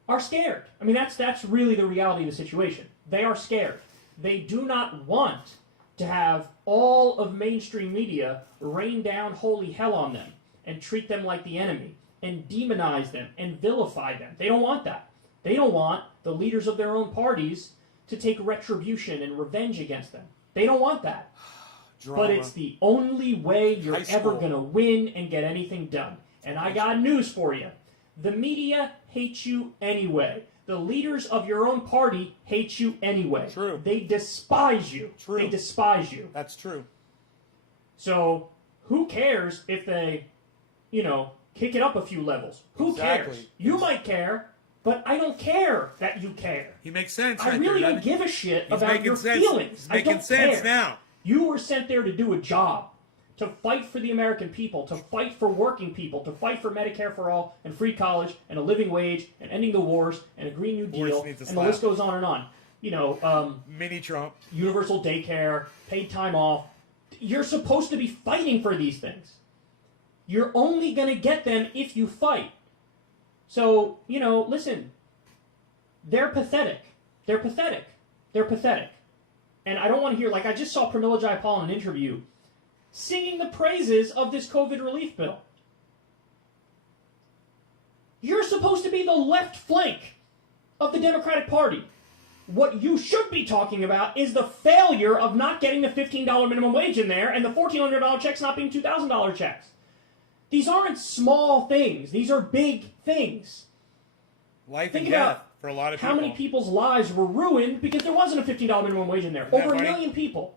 are scared. I mean, that's really the reality of the situation. They are scared. They do not want to have all of mainstream media rain down holy hell on them and treat them like the enemy and demonize them and vilify them. They don't want that. They don't want the leaders of their own parties to take retribution and revenge against them. They don't want that. Drama. But it's the only way you're High ever school. going to win and get anything done. And I got news for you. The media hates you anyway. The leaders of your own party hate you anyway. True. They despise you. True. They despise you. That's true. So who cares if they, kick it up a few levels? Who Exactly. cares? You might care, but I don't care that you care. He makes sense. I right really there, don't doesn't he? give a shit He's about making your sense. feelings. He's I making don't sense care. now. You were sent there to do a job, to fight for the American people, to fight for working people, to fight for Medicare for all, and free college, and a living wage, and ending the wars, and a Green New Boris Deal, needs a and the slap. list goes on and on. Mini Trump. Universal daycare, paid time off. You're supposed to be fighting for these things. You're only going to get them if you fight. So, listen. They're pathetic. They're pathetic. They're pathetic. And I don't want to hear, I just saw Pramila Jayapal in an interview singing the praises of this COVID relief bill. You're supposed to be the left flank of the Democratic Party. What you should be talking about is the failure of not getting the $15 minimum wage in there and the $1,400 checks not being $2,000 checks. These aren't small things. These are big things. Life Think and death about for a lot of how people. many people's lives were ruined because there wasn't a $15 minimum wage in there. Isn't that Over a funny? million people.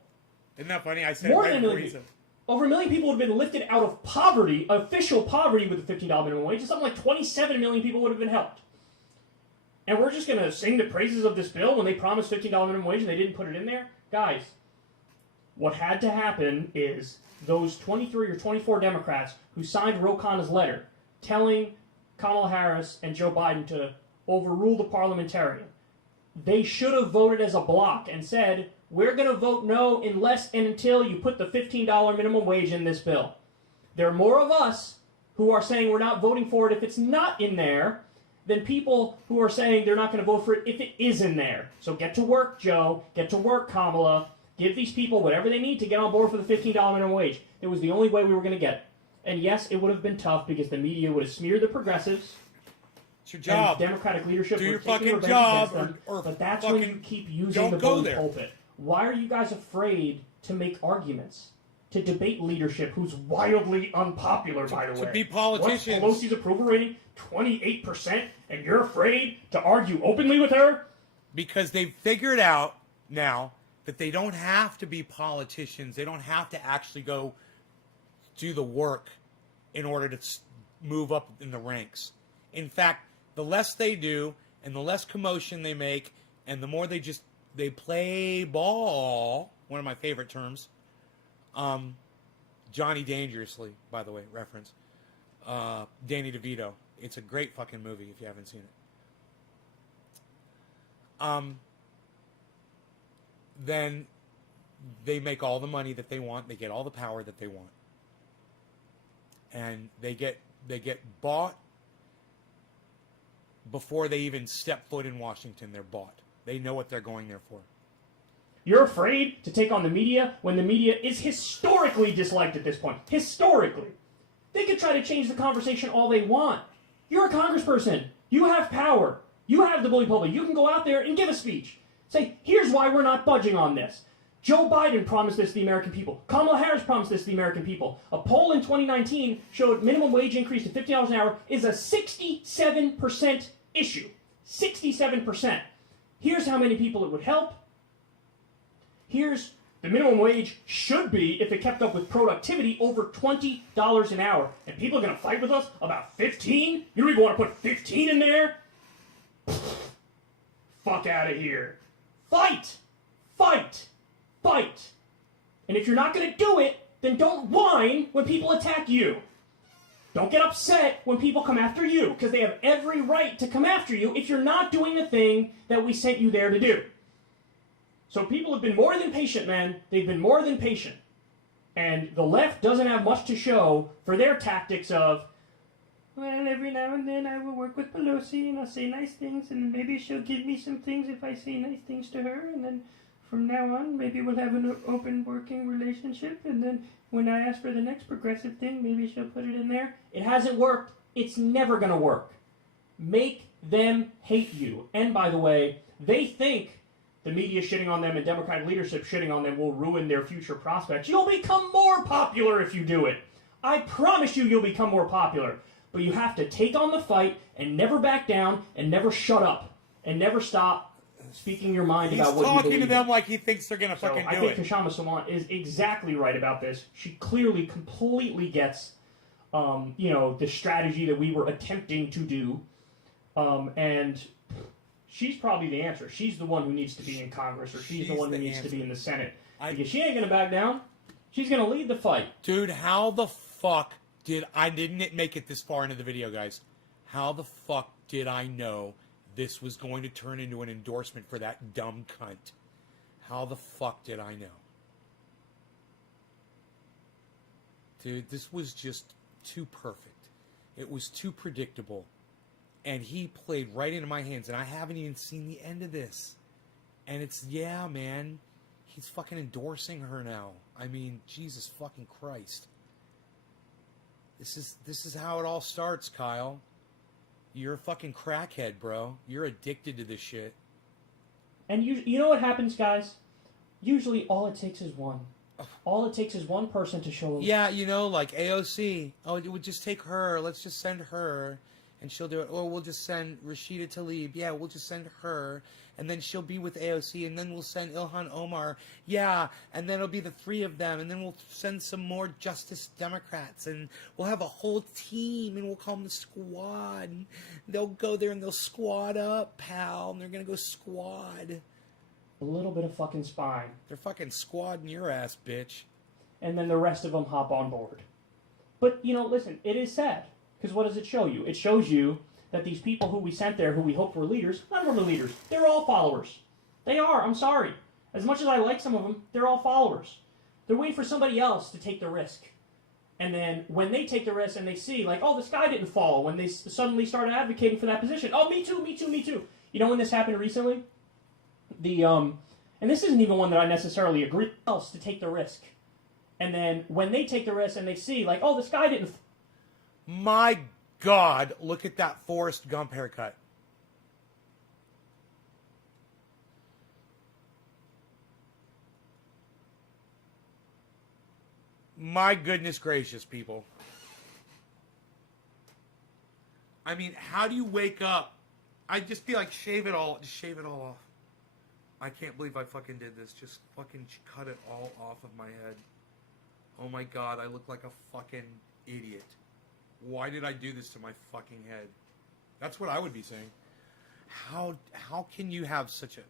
Isn't that funny? I said More it than right a before million you people. said. Over a million people would have been lifted out of poverty, official poverty, with the $15 minimum wage. And something like 27 million people would have been helped. And we're just going to sing the praises of this bill when they promised $15 minimum wage and they didn't put it in there? Guys, what had to happen is those 23 or 24 Democrats who signed Ro Khanna's letter telling Kamala Harris and Joe Biden to overrule the parliamentarian, they should have voted as a block and said, we're going to vote no unless and until you put the $15 minimum wage in this bill. There are more of us who are saying we're not voting for it if it's not in there than people who are saying they're not going to vote for it if it is in there. So get to work, Joe. Get to work, Kamala. Give these people whatever they need to get on board for the $15 minimum wage. It was the only way we were going to get it. And yes, it would have been tough because the media would have smeared the progressives. It's your job. And Democratic leadership Do were your taking fucking revenge job, against them, or but that's when you fucking keep using don't the go bully there. pulpit. Why are you guys afraid to make arguments? To debate leadership who's wildly unpopular, by the way. To be politicians. What's Pelosi's approval rating? 28%? And you're afraid to argue openly with her? Because they've figured out now that they don't have to be politicians. They don't have to actually go do the work in order to move up in the ranks. In fact, the less they do and the less commotion they make and the more they play ball, one of my favorite terms, Johnny Dangerously, by the way, reference, Danny DeVito. It's a great fucking movie if you haven't seen it. Then they make all the money that they want. They get all the power that they want. And they get bought before they even step foot in Washington. They're bought. They know what they're going there for. You're afraid to take on the media when the media is historically disliked at this point. Historically. They could try to change the conversation all they want. You're a congressperson. You have power. You have the bully pulpit. You can go out there and give a speech. Say, here's why we're not budging on this. Joe Biden promised this to the American people. Kamala Harris promised this to the American people. A poll in 2019 showed minimum wage increase to $50 an hour is a 67% issue. 67%. Here's how many people it would help. Here's the minimum wage should be, if it kept up with productivity, over $20 an hour. And people are going to fight with us about 15? You don't even want to put 15 in there? Fuck out of here. Fight! Fight! Fight! And if you're not going to do it, then don't whine when people attack you. Don't get upset when people come after you, because they have every right to come after you if you're not doing the thing that we sent you there to do. So people have been more than patient, man. They've been more than patient. And the left doesn't have much to show for their tactics of, well, every now and then I will work with Pelosi and I'll say nice things and maybe she'll give me some things if I say nice things to her, and then from now on maybe we'll have an open working relationship, and then when I ask for the next progressive thing, maybe she'll put it in there. It hasn't worked. It's never going to work. Make them hate you. And by the way, they think the media shitting on them and Democratic leadership shitting on them will ruin their future prospects. You'll become more popular if you do it. I promise you you'll become more popular. But you have to take on the fight and never back down and never shut up and never stop speaking your mind about what you believe. He's talking to them like he thinks they're going to fucking do it. I think Kashama Sawant is exactly right about this. She clearly completely gets, the strategy that we were attempting to do. And she's probably the answer. She's the one who needs to be in Congress, or she's the one who needs to be in the Senate. Because she ain't going to back down. She's going to lead the fight. Dude, how the fuck I didn't make it this far into the video, guys. How the fuck did I know this was going to turn into an endorsement for that dumb cunt? How the fuck did I know? Dude, this was just too perfect. It was too predictable. And he played right into my hands, and I haven't even seen the end of this. And it's, yeah, man, he's fucking endorsing her now. I mean, Jesus fucking Christ. This is how it all starts, Kyle. You're a fucking crackhead, bro. You're addicted to this shit. And you know what happens, guys? Usually all it takes is one. All it takes is one person to show up. Yeah, like AOC. Oh, it would just take her. Let's just send her, and she'll do it. Or we'll just send Rashida Tlaib. Yeah, we'll just send her, and then she'll be with AOC, and then we'll send Ilhan Omar. Yeah, and then it'll be the three of them, and then we'll send some more Justice Democrats, and we'll have a whole team, and we'll call them the squad. And they'll go there, and they'll squad up, pal, and they're going to go squad. A little bit of fucking spine. They're fucking squadding your ass, bitch. And then the rest of them hop on board. But, listen, it is sad. Because what does it show you? It shows you that these people who we sent there, who we hoped were leaders, none of them are leaders. They're all followers. They are. I'm sorry. As much as I like some of them, they're all followers. They're waiting for somebody else to take the risk. And then when they take the risk and they see, like, oh, this guy didn't fall, when they suddenly started advocating for that position, oh, me too, me too, me too. You know when this happened recently? And this isn't even one that I necessarily agree with, else to take the risk. And then when they take the risk and they see, like, oh, this guy didn't. My God, look at that Forrest Gump haircut. My goodness gracious, people. I mean, how do you wake up? I'd just be like, shave it all off. I can't believe I fucking did this. Just fucking cut it all off of my head. Oh my God, I look like a fucking idiot. Why did I do this to my fucking head? That's what I would be saying. How can you have such a...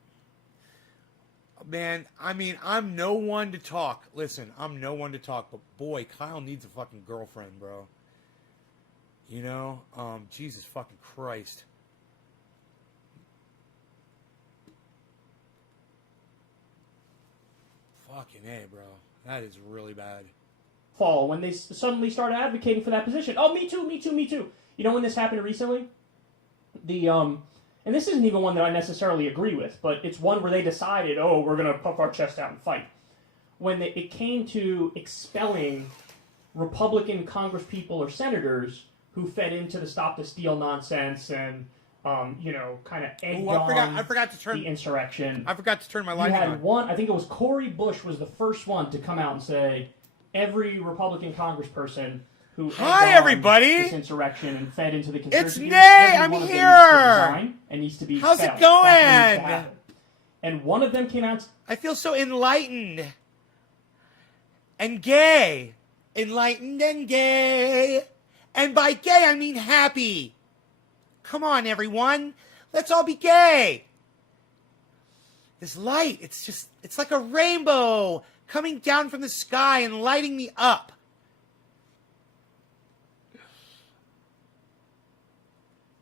Man, I mean, I'm no one to talk. Listen, I'm no one to talk, but boy, Kyle needs a fucking girlfriend, bro. Jesus fucking Christ. Fucking A, bro. That is really bad. Fall when they suddenly started advocating for that position. Oh, me too, me too, me too. You know when this happened recently? And this isn't even one that I necessarily agree with, but it's one where they decided, oh, we're going to puff our chest out and fight. When it came to expelling Republican congresspeople or senators who fed into the Stop the Steal nonsense and, kind of egged I forgot to turn the insurrection. I forgot to turn my lighting on. One, I think it was Cory Bush was the first one to come out and say, every Republican congressperson who Hi, egged on everybody. this insurrection and fed into the conspiracy. It's theories, Nay, every I'm one of them here. needs to resign and needs to be How's it expelled. That's what needs to going? happen. And one of them came out. I feel so enlightened and gay. Enlightened and gay. And by gay, I mean happy. Come on, everyone. Let's all be gay. This light, it's like a rainbow coming down from the sky and lighting me up.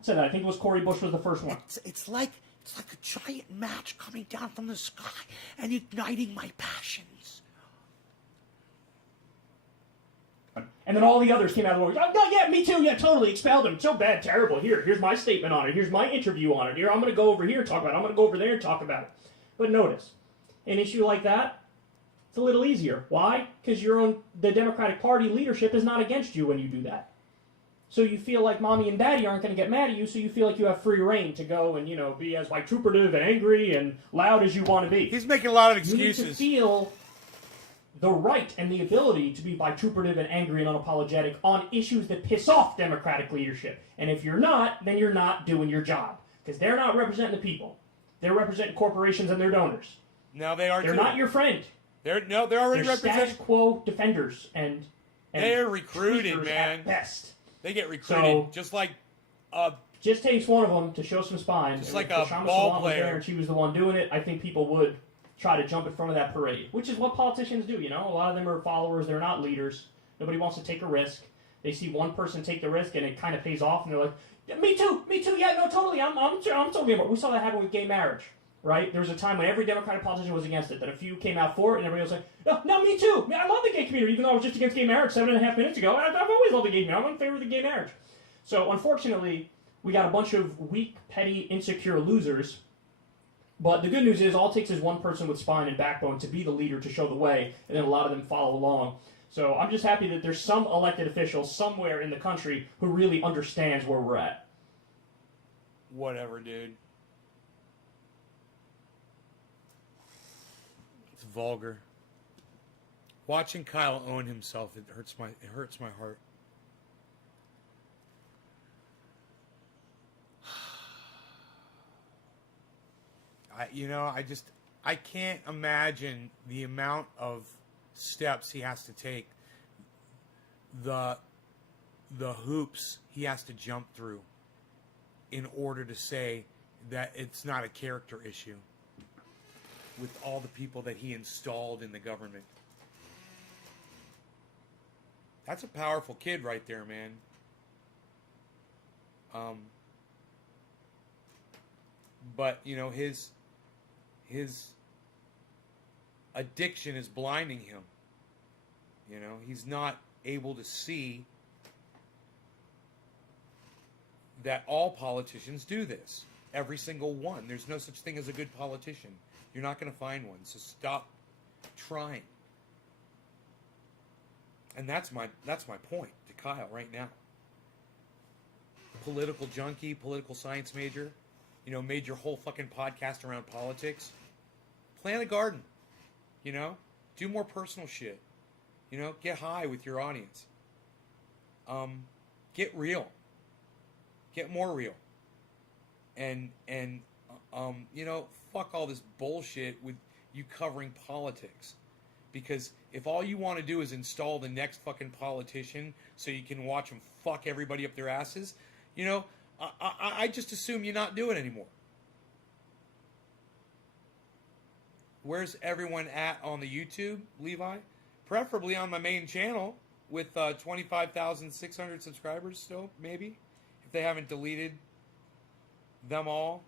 Said that. I think it was Cory Bush was the first one. It's like a giant match coming down from the sky and igniting my passions. And then all the others came out of the woodwork. Oh, yeah, me too. Yeah, totally. Expelled him. So bad, terrible. Here's my statement on it. Here's my interview on it. Here, I'm going to go over here and talk about it. I'm going to go over there and talk about it. But notice, an issue like that, it's a little easier. Why? Because the Democratic Party leadership is not against you when you do that. So you feel like mommy and daddy aren't going to get mad at you, so you feel like you have free reign to go and, be as vituperative and angry and loud as you want to be. He's making a lot of You need excuses. to feel the right and the ability to be vituperative and angry and unapologetic on issues that piss off Democratic leadership. And if you're not, then you're not doing your job. Because they're not representing the people. They're representing corporations and their donors. Now they are. They're not your friend. They're already They're representing. status quo defenders and They're recruited, tweakers man. At best. They get recruited just like Just takes one of them to show some spine. Just And like if a Kshama ball Sawant was player. there and she was the one doing it, I think people would try to jump in front of that parade, which is what politicians do. A lot of them are followers. They're not leaders. Nobody wants to take a risk. They see one person take the risk and it kind of pays off, and they're like, me too, yeah, no, totally, I'm totally about it. We saw that happen with gay marriage, right? There was a time when every Democratic politician was against it, then a few came out for it, and everybody was like, no, me too. I love the gay community, even though I was just against gay marriage 7.5 minutes ago. I've always loved the gay community. I'm in favor of the gay marriage. So, unfortunately, we got a bunch of weak, petty, insecure losers. But the good news is, all it takes is one person with spine and backbone to be the leader, to show the way, and then a lot of them follow along. So I'm just happy that there's some elected official somewhere in the country who really understands where we're at. whatever, dude. It's vulgar. Watching Kyle own himself, it hurts my heart. I can't imagine the amount of steps he has to take, the hoops he has to jump through in order to say that it's not a character issue with all the people that he installed in the government. That's a powerful kid right there, man. But, his addiction is blinding him. He's not able to see that all politicians do this. Every single one. There's no such thing as a good politician. You're not going to find one. So stop trying. And that's my point to Kyle right now. Political junkie, political science major, made your whole fucking podcast around politics. Plant a garden, do more personal shit, get high with your audience. Get real, get more real, and fuck all this bullshit with you covering politics. Because if all you want to do is install the next fucking politician so you can watch them fuck everybody up their asses, I just assume you're not doing it anymore. Where's everyone at on the YouTube, Levi? Preferably on my main channel with 25,600 subscribers still, maybe. If they haven't deleted them all.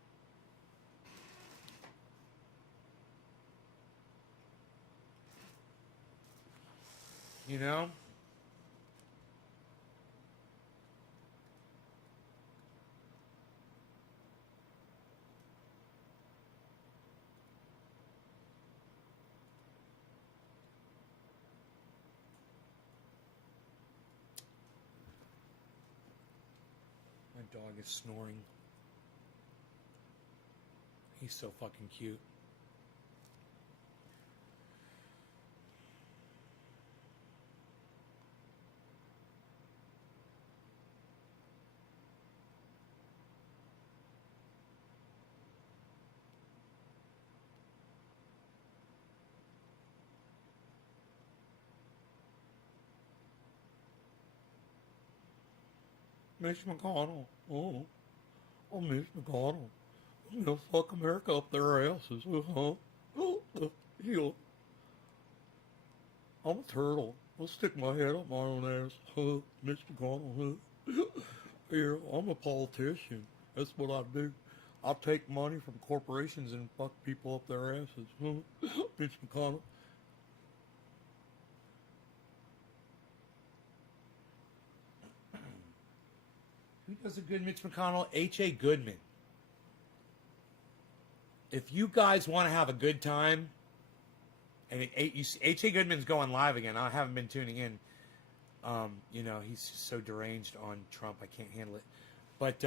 My dog is snoring. He's so fucking cute. Mitch McConnell. Oh, Mitch McConnell. I'm gonna fuck America up their asses. Oh, heel. I'm a turtle. I'll stick my head up my own ass. Mitch McConnell. Here, I'm a politician. That's what I do. I take money from corporations and fuck people up their asses. Mitch McConnell. Who does a good Mitch McConnell? H.A. Goodman. If you guys want to have a good time, and H.A. Goodman's going live again. I haven't been tuning in. You know, he's just so deranged on Trump. I can't handle it. But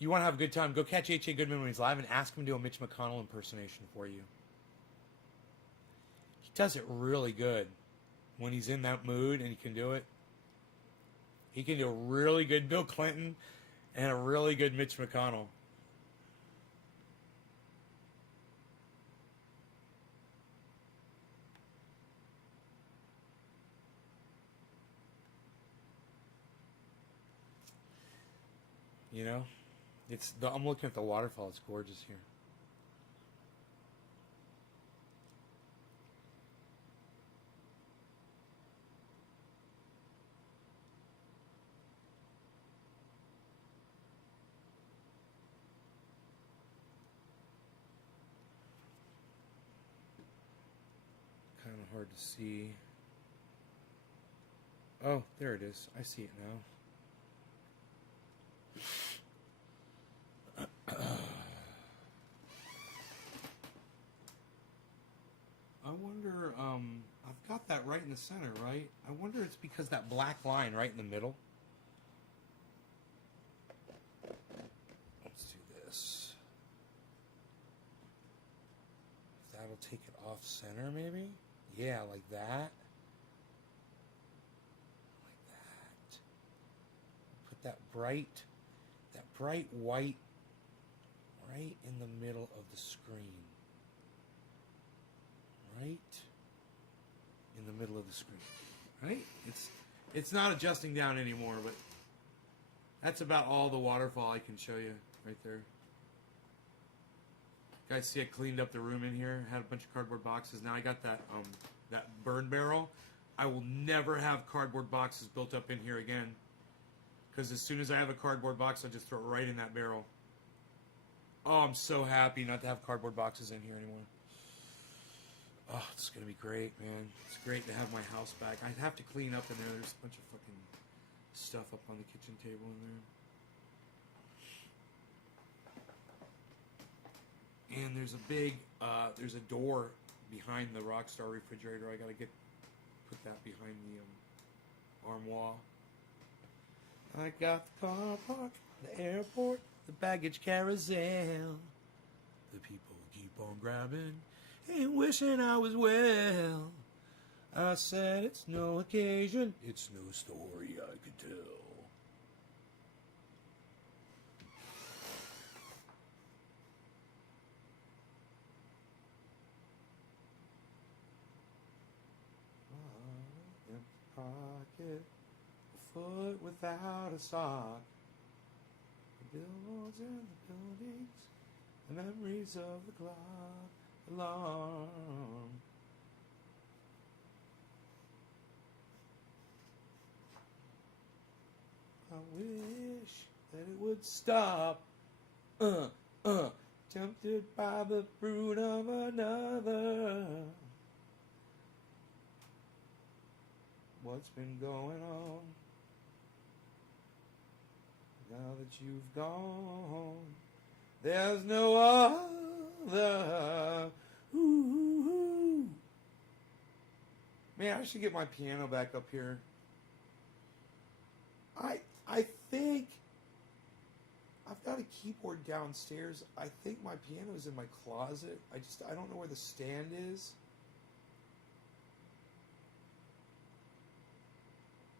you want to have a good time, go catch H.A. Goodman when he's live and ask him to do a Mitch McConnell impersonation for you. He does it really good. When he's in that mood and he can do it. He can do a really good Bill Clinton and a really good Mitch McConnell. You know? I'm looking at the waterfall. It's gorgeous here. Kind of hard to see. Oh, there it is. I see it now. I wonder, I've got that right in the center, right? I wonder it's because that black line right in the middle. Let's do this. That'll take it off center, maybe? Yeah, like that. Like that. Put that bright white right in the middle of the screen. Right in the middle of the screen. Right? It's not adjusting down anymore, but that's about all the waterfall I can show you right there. Guys, see I cleaned up the room in here, had a bunch of cardboard boxes. Now I got that burn barrel. I will never have cardboard boxes built up in here again. Because as soon as I have a cardboard box, I'll just throw it right in that barrel. Oh, I'm so happy not to have cardboard boxes in here anymore. Oh, it's going to be great, man. It's great to have my house back. I'd have to clean up in there. There's a bunch of fucking stuff up on the kitchen table in there. And there's a big, there's a door behind the Rockstar refrigerator. I got to put that behind the armoire. I got the car park, the airport, the baggage carousel. The people keep on grabbing and wishing I was well. I said it's no occasion, it's no story I could tell. Empty pocket, a foot without a sock. The billboards and the buildings, the memories of the clock alarm. I wish that it would stop. Tempted by the fruit of another. What's been going on? Now that you've gone, there's no other. Ooh. Man, I should get my piano back up here. I think I've got a keyboard downstairs. I think my piano's in my closet. I don't know where the stand is.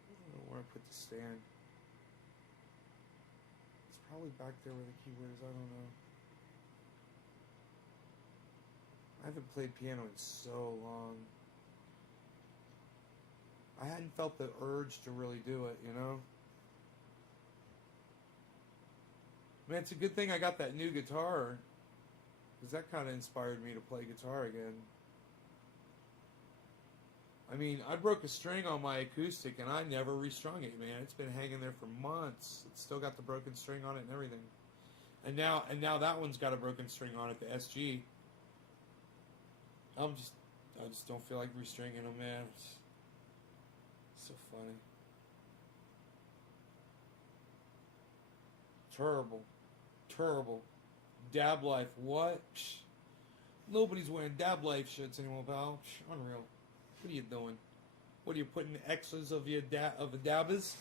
I don't know where I put the stand. It's probably back there where the keyboard is. I don't know. I haven't played piano in so long. I hadn't felt the urge to really do it, you know? Man, it's a good thing I got that new guitar, because that kind of inspired me to play guitar again. I mean, I broke a string on my acoustic, and I never restrung it, man. It's been hanging there for months. It's still got the broken string on it and everything. And now that one's got a broken string on it, the SG. I just don't feel like restringing them, man. It's so funny. Terrible. Dab life, what? Nobody's wearing dab life shirts anymore, pal. Unreal. What are you doing? What are you putting X's of your of the dabbers?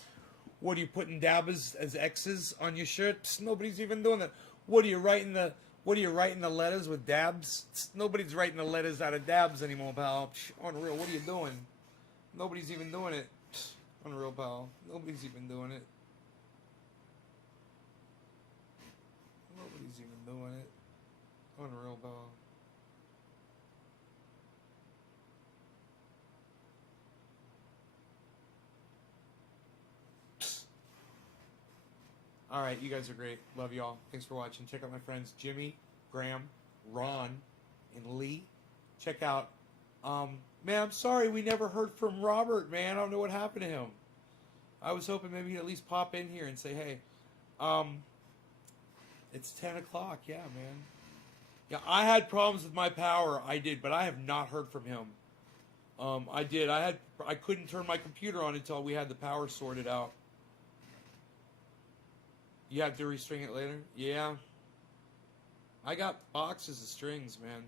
What are you putting dabbers as X's on your shirt? Nobody's even doing that. What are you writing the letters with dabs? Nobody's writing the letters out of dabs anymore, pal. Unreal. What are you doing? Nobody's even doing it. Unreal, pal. Nobody's even doing it. Nobody's even doing it. Unreal, pal. All right, you guys are great. Love y'all. Thanks for watching. Check out my friends Jimmy, Graham, Ron, and Lee. Check out. Man, I'm sorry we never heard from Robert, man. I don't know what happened to him. I was hoping maybe he'd at least pop in here and say, hey, it's 10 o'clock. Yeah, man. Yeah, I had problems with my power. I did, but I have not heard from him. I did. I couldn't turn my computer on until we had the power sorted out. You have to restring it later? Yeah. I got boxes of strings, man.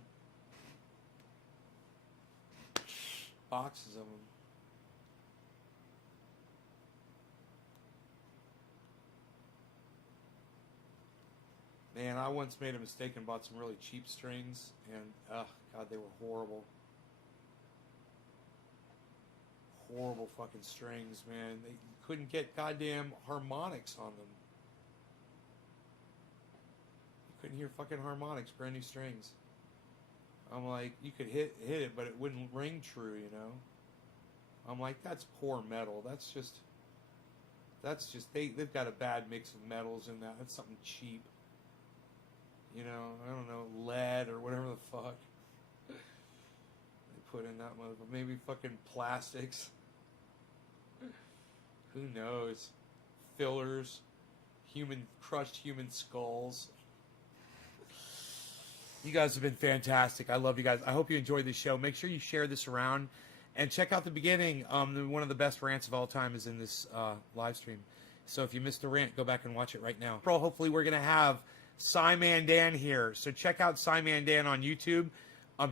Boxes of them. Man, I once made a mistake and bought some really cheap strings, and, God, they were horrible. Horrible fucking strings, man. They couldn't get goddamn harmonics on them. Couldn't hear fucking harmonics, brand new strings. I'm like, you could hit it, but it wouldn't ring true, you know? I'm like, that's poor metal. That's just they've got a bad mix of metals in that. That's something cheap. You know, I don't know, lead or whatever the fuck they put in that motherfucker. Maybe fucking plastics. Who knows? Fillers, crushed human skulls. You guys have been fantastic. I love you guys. I hope you enjoyed this show. Make sure you share this around. And check out the beginning. One of the best rants of all time is in this live stream. So if you missed the rant, go back and watch it right now. Hopefully we're going to have Cyman Dan here. So check out Cyman Dan on YouTube.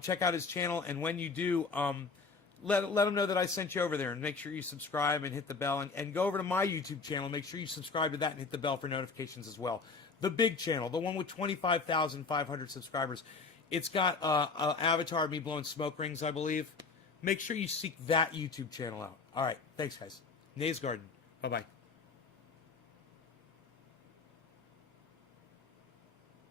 Check out his channel. And when you do, let him know that I sent you over there. And make sure you subscribe and hit the bell. And go over to my YouTube channel. Make sure you subscribe to that and hit the bell for notifications as well. The big channel, the one with 25,500 subscribers. It's got an avatar of me blowing smoke rings, I believe. Make sure you seek that YouTube channel out. All right. Thanks, guys. Nays Garden. Bye-bye.